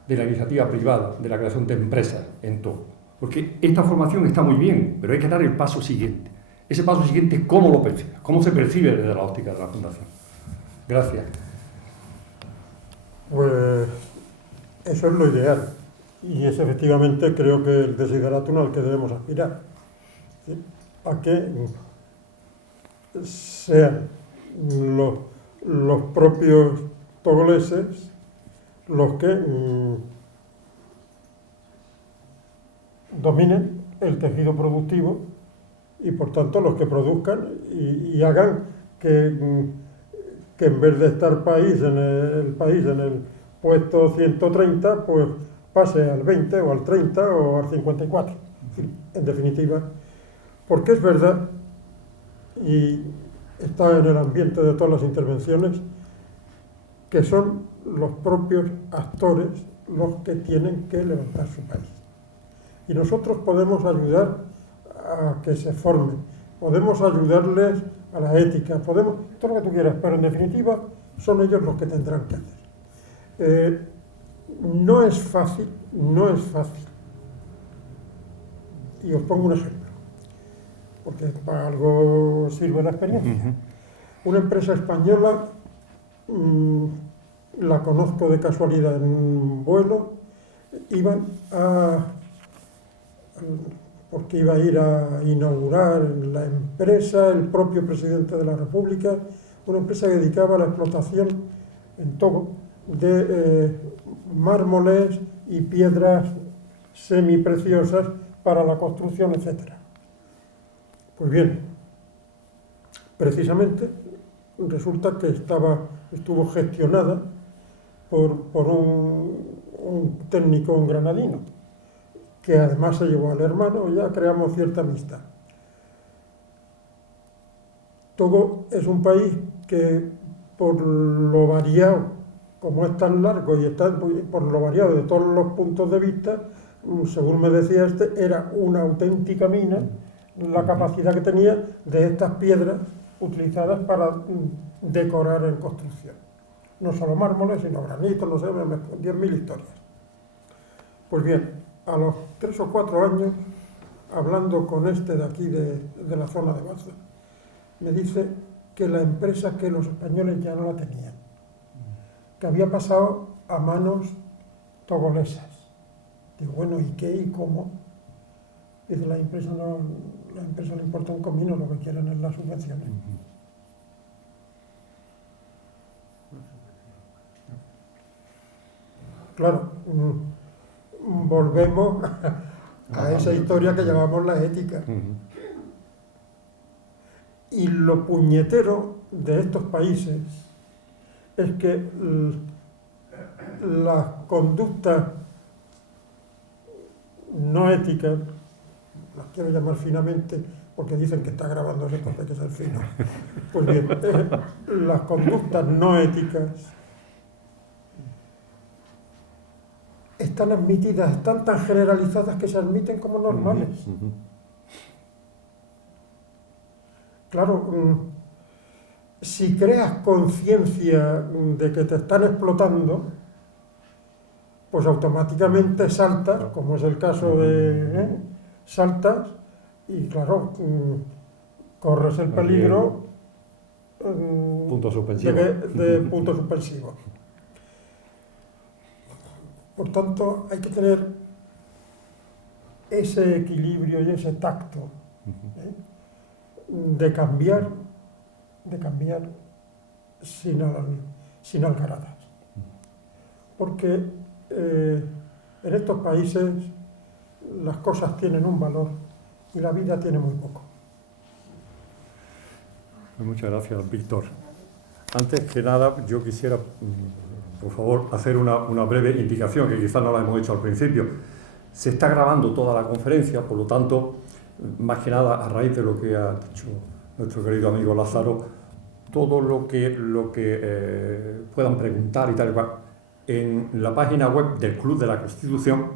de la iniciativa privada, de la creación de empresas en todo. Porque esta formación está muy bien, pero hay que dar el paso siguiente. Ese paso siguiente es cómo lo percibe, cómo se percibe desde la óptica de la Fundación. Gracias. Pues eso es lo ideal y es efectivamente creo que el desideratum al que debemos aspirar, ¿sí? A que sean los propios togoleses los que dominen el tejido productivo y por tanto los que produzcan y hagan que en vez de estar el país en el puesto 130, pues pase al 20 o al 30 o al 54. En definitiva, porque es verdad, y está en el ambiente de todas las intervenciones, que son los propios actores los que tienen que levantar su país. Y nosotros podemos ayudar a que se formen, podemos ayudarles a la ética, podemos, todo lo que tú quieras, pero en definitiva son ellos los que tendrán que hacer. No es fácil, y os pongo un ejemplo, porque para algo sirve la experiencia. Una empresa española, la conozco de casualidad en un vuelo, porque iba a ir a inaugurar la empresa, el propio presidente de la República, una empresa que dedicaba a la explotación en Togo de mármoles y piedras semipreciosas para la construcción, etc. Pues bien, precisamente resulta que estuvo gestionada por un técnico, un granadino, que además se llevó al hermano y ya creamos cierta amistad. Togo es un país que, por lo variado, como es tan largo y está por lo variado de todos los puntos de vista, según me decía era una auténtica mina la capacidad que tenía de estas piedras utilizadas para decorar en construcción. No solo mármoles, sino granitos, no sé, 10.000 historias. Pues bien, a los 3 o 4 años, hablando con de aquí, de la zona de Baza, me dice que la empresa, que los españoles ya no la tenían, que había pasado a manos togolesas. Digo, bueno, ¿y qué y cómo? Dice, la empresa le importa un comino, lo que quieren es las subvenciones. Claro, volvemos a esa historia que llamamos la ética. Y lo puñetero de estos países es que las conductas no éticas, las quiero llamar finamente porque dicen que está grabando eso, entonces hay que ser fino. Pues bien, las conductas no éticas están admitidas, están tan generalizadas que se admiten como normales. Claro, si creas conciencia de que te están explotando, pues automáticamente saltas, como es el caso de... saltas y, claro, corres el peligro punto suspensivo. de punto suspensivo. Por tanto, hay que tener ese equilibrio y ese tacto de cambiar sin algaradas. Porque en estos países las cosas tienen un valor y la vida tiene muy poco. Muchas gracias, Víctor. Antes que nada, yo quisiera, por favor, hacer una breve indicación, que quizás no la hemos hecho al principio. Se está grabando toda la conferencia, por lo tanto, más que nada, a raíz de lo que ha dicho nuestro querido amigo Lázaro, todo lo que puedan preguntar y tal y cual en la página web del Club de la Constitución.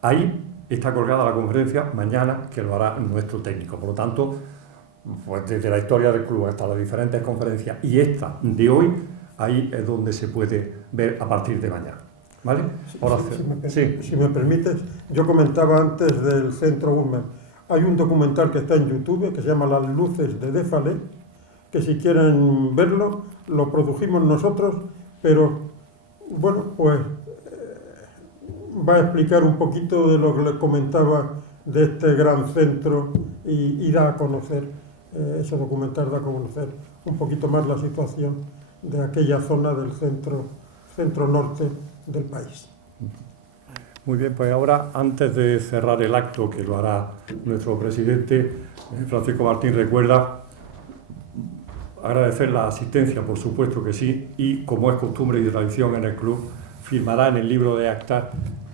Ahí está colgada la conferencia mañana, que lo hará nuestro técnico. Por lo tanto, pues desde la historia del club hasta las diferentes conferencias y esta de hoy, ahí es donde se puede ver a partir de mañana. ¿Vale? Ahora, si me permites, yo comentaba antes del Centro Urmen. Hay un documental que está en YouTube que se llama Las luces de Défale, que si quieren verlo, lo produjimos nosotros, pero bueno, pues va a explicar un poquito de lo que les comentaba de este gran centro y da a conocer, ese documental da a conocer un poquito más la situación de aquella zona del centro norte del país. Muy bien, pues ahora, antes de cerrar el acto, que lo hará nuestro presidente, Francisco Martín, recuerda agradecer la asistencia, por supuesto que sí, y como es costumbre y tradición en el club, firmará en el libro de actas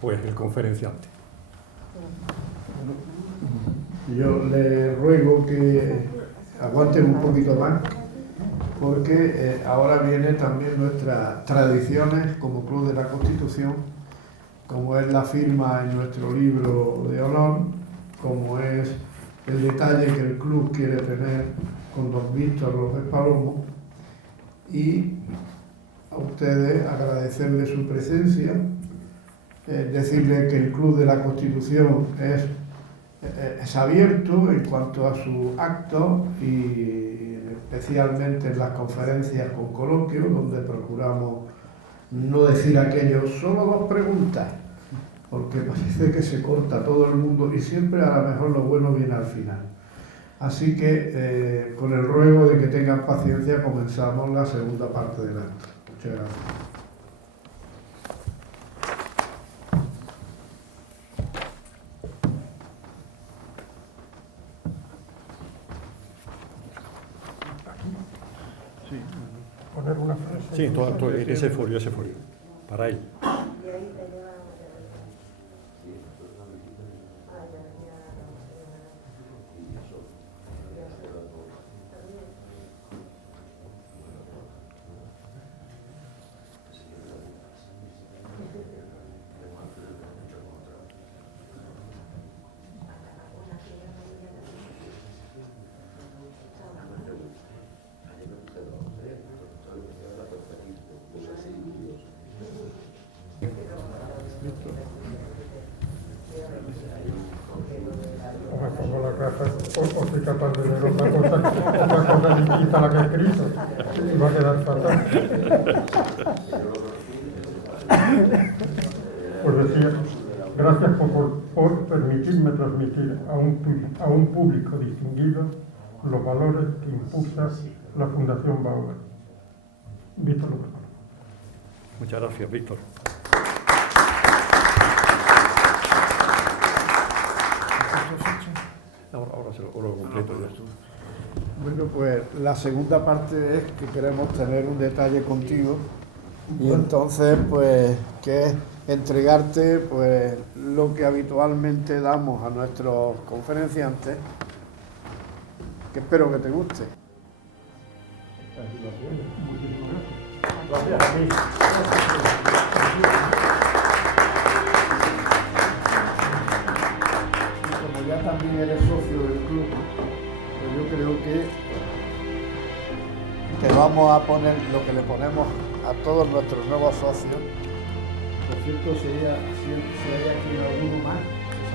pues el conferenciante. Yo le ruego que aguanten un poquito más, porque ahora vienen también nuestras tradiciones como Club de la Constitución, como es la firma en nuestro libro de honor, como es el detalle que el club quiere tener con don Víctor López Palomo, y a ustedes agradecerle su presencia, decirle que el Club de la Constitución es abierto en cuanto a sus actos y especialmente en las conferencias con coloquios, donde procuramos no decir aquello, solo 2 preguntas, porque parece que se corta todo el mundo y siempre a lo mejor lo bueno viene al final. Así que con el ruego de que tengan paciencia comenzamos la segunda parte del acto. Muchas gracias. Poner una frase. Sí, todo ese folio, para ahí. O soy capaz de ver otra cosa distinta a la que he escrito y va a quedar fatal. Pues decía, gracias por permitirme transmitir a un público distinguido los valores que impulsa la Fundación Bauer. Víctor López. Muchas gracias, Víctor. Ahora lo completo. Bueno, pues la segunda parte es que queremos tener un detalle contigo y entonces pues que es entregarte pues lo que habitualmente damos a nuestros conferenciantes, que espero que te guste. Gracias a ti. Ya también eres socio del club, pues yo creo que te vamos a poner lo que le ponemos a todos nuestros nuevos socios. Por cierto, si hay aquí alguno más, que se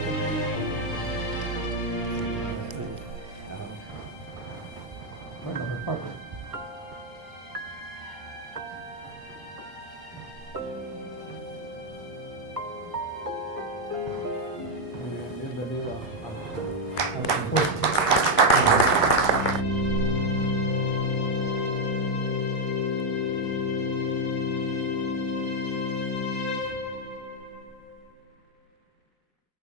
apunte.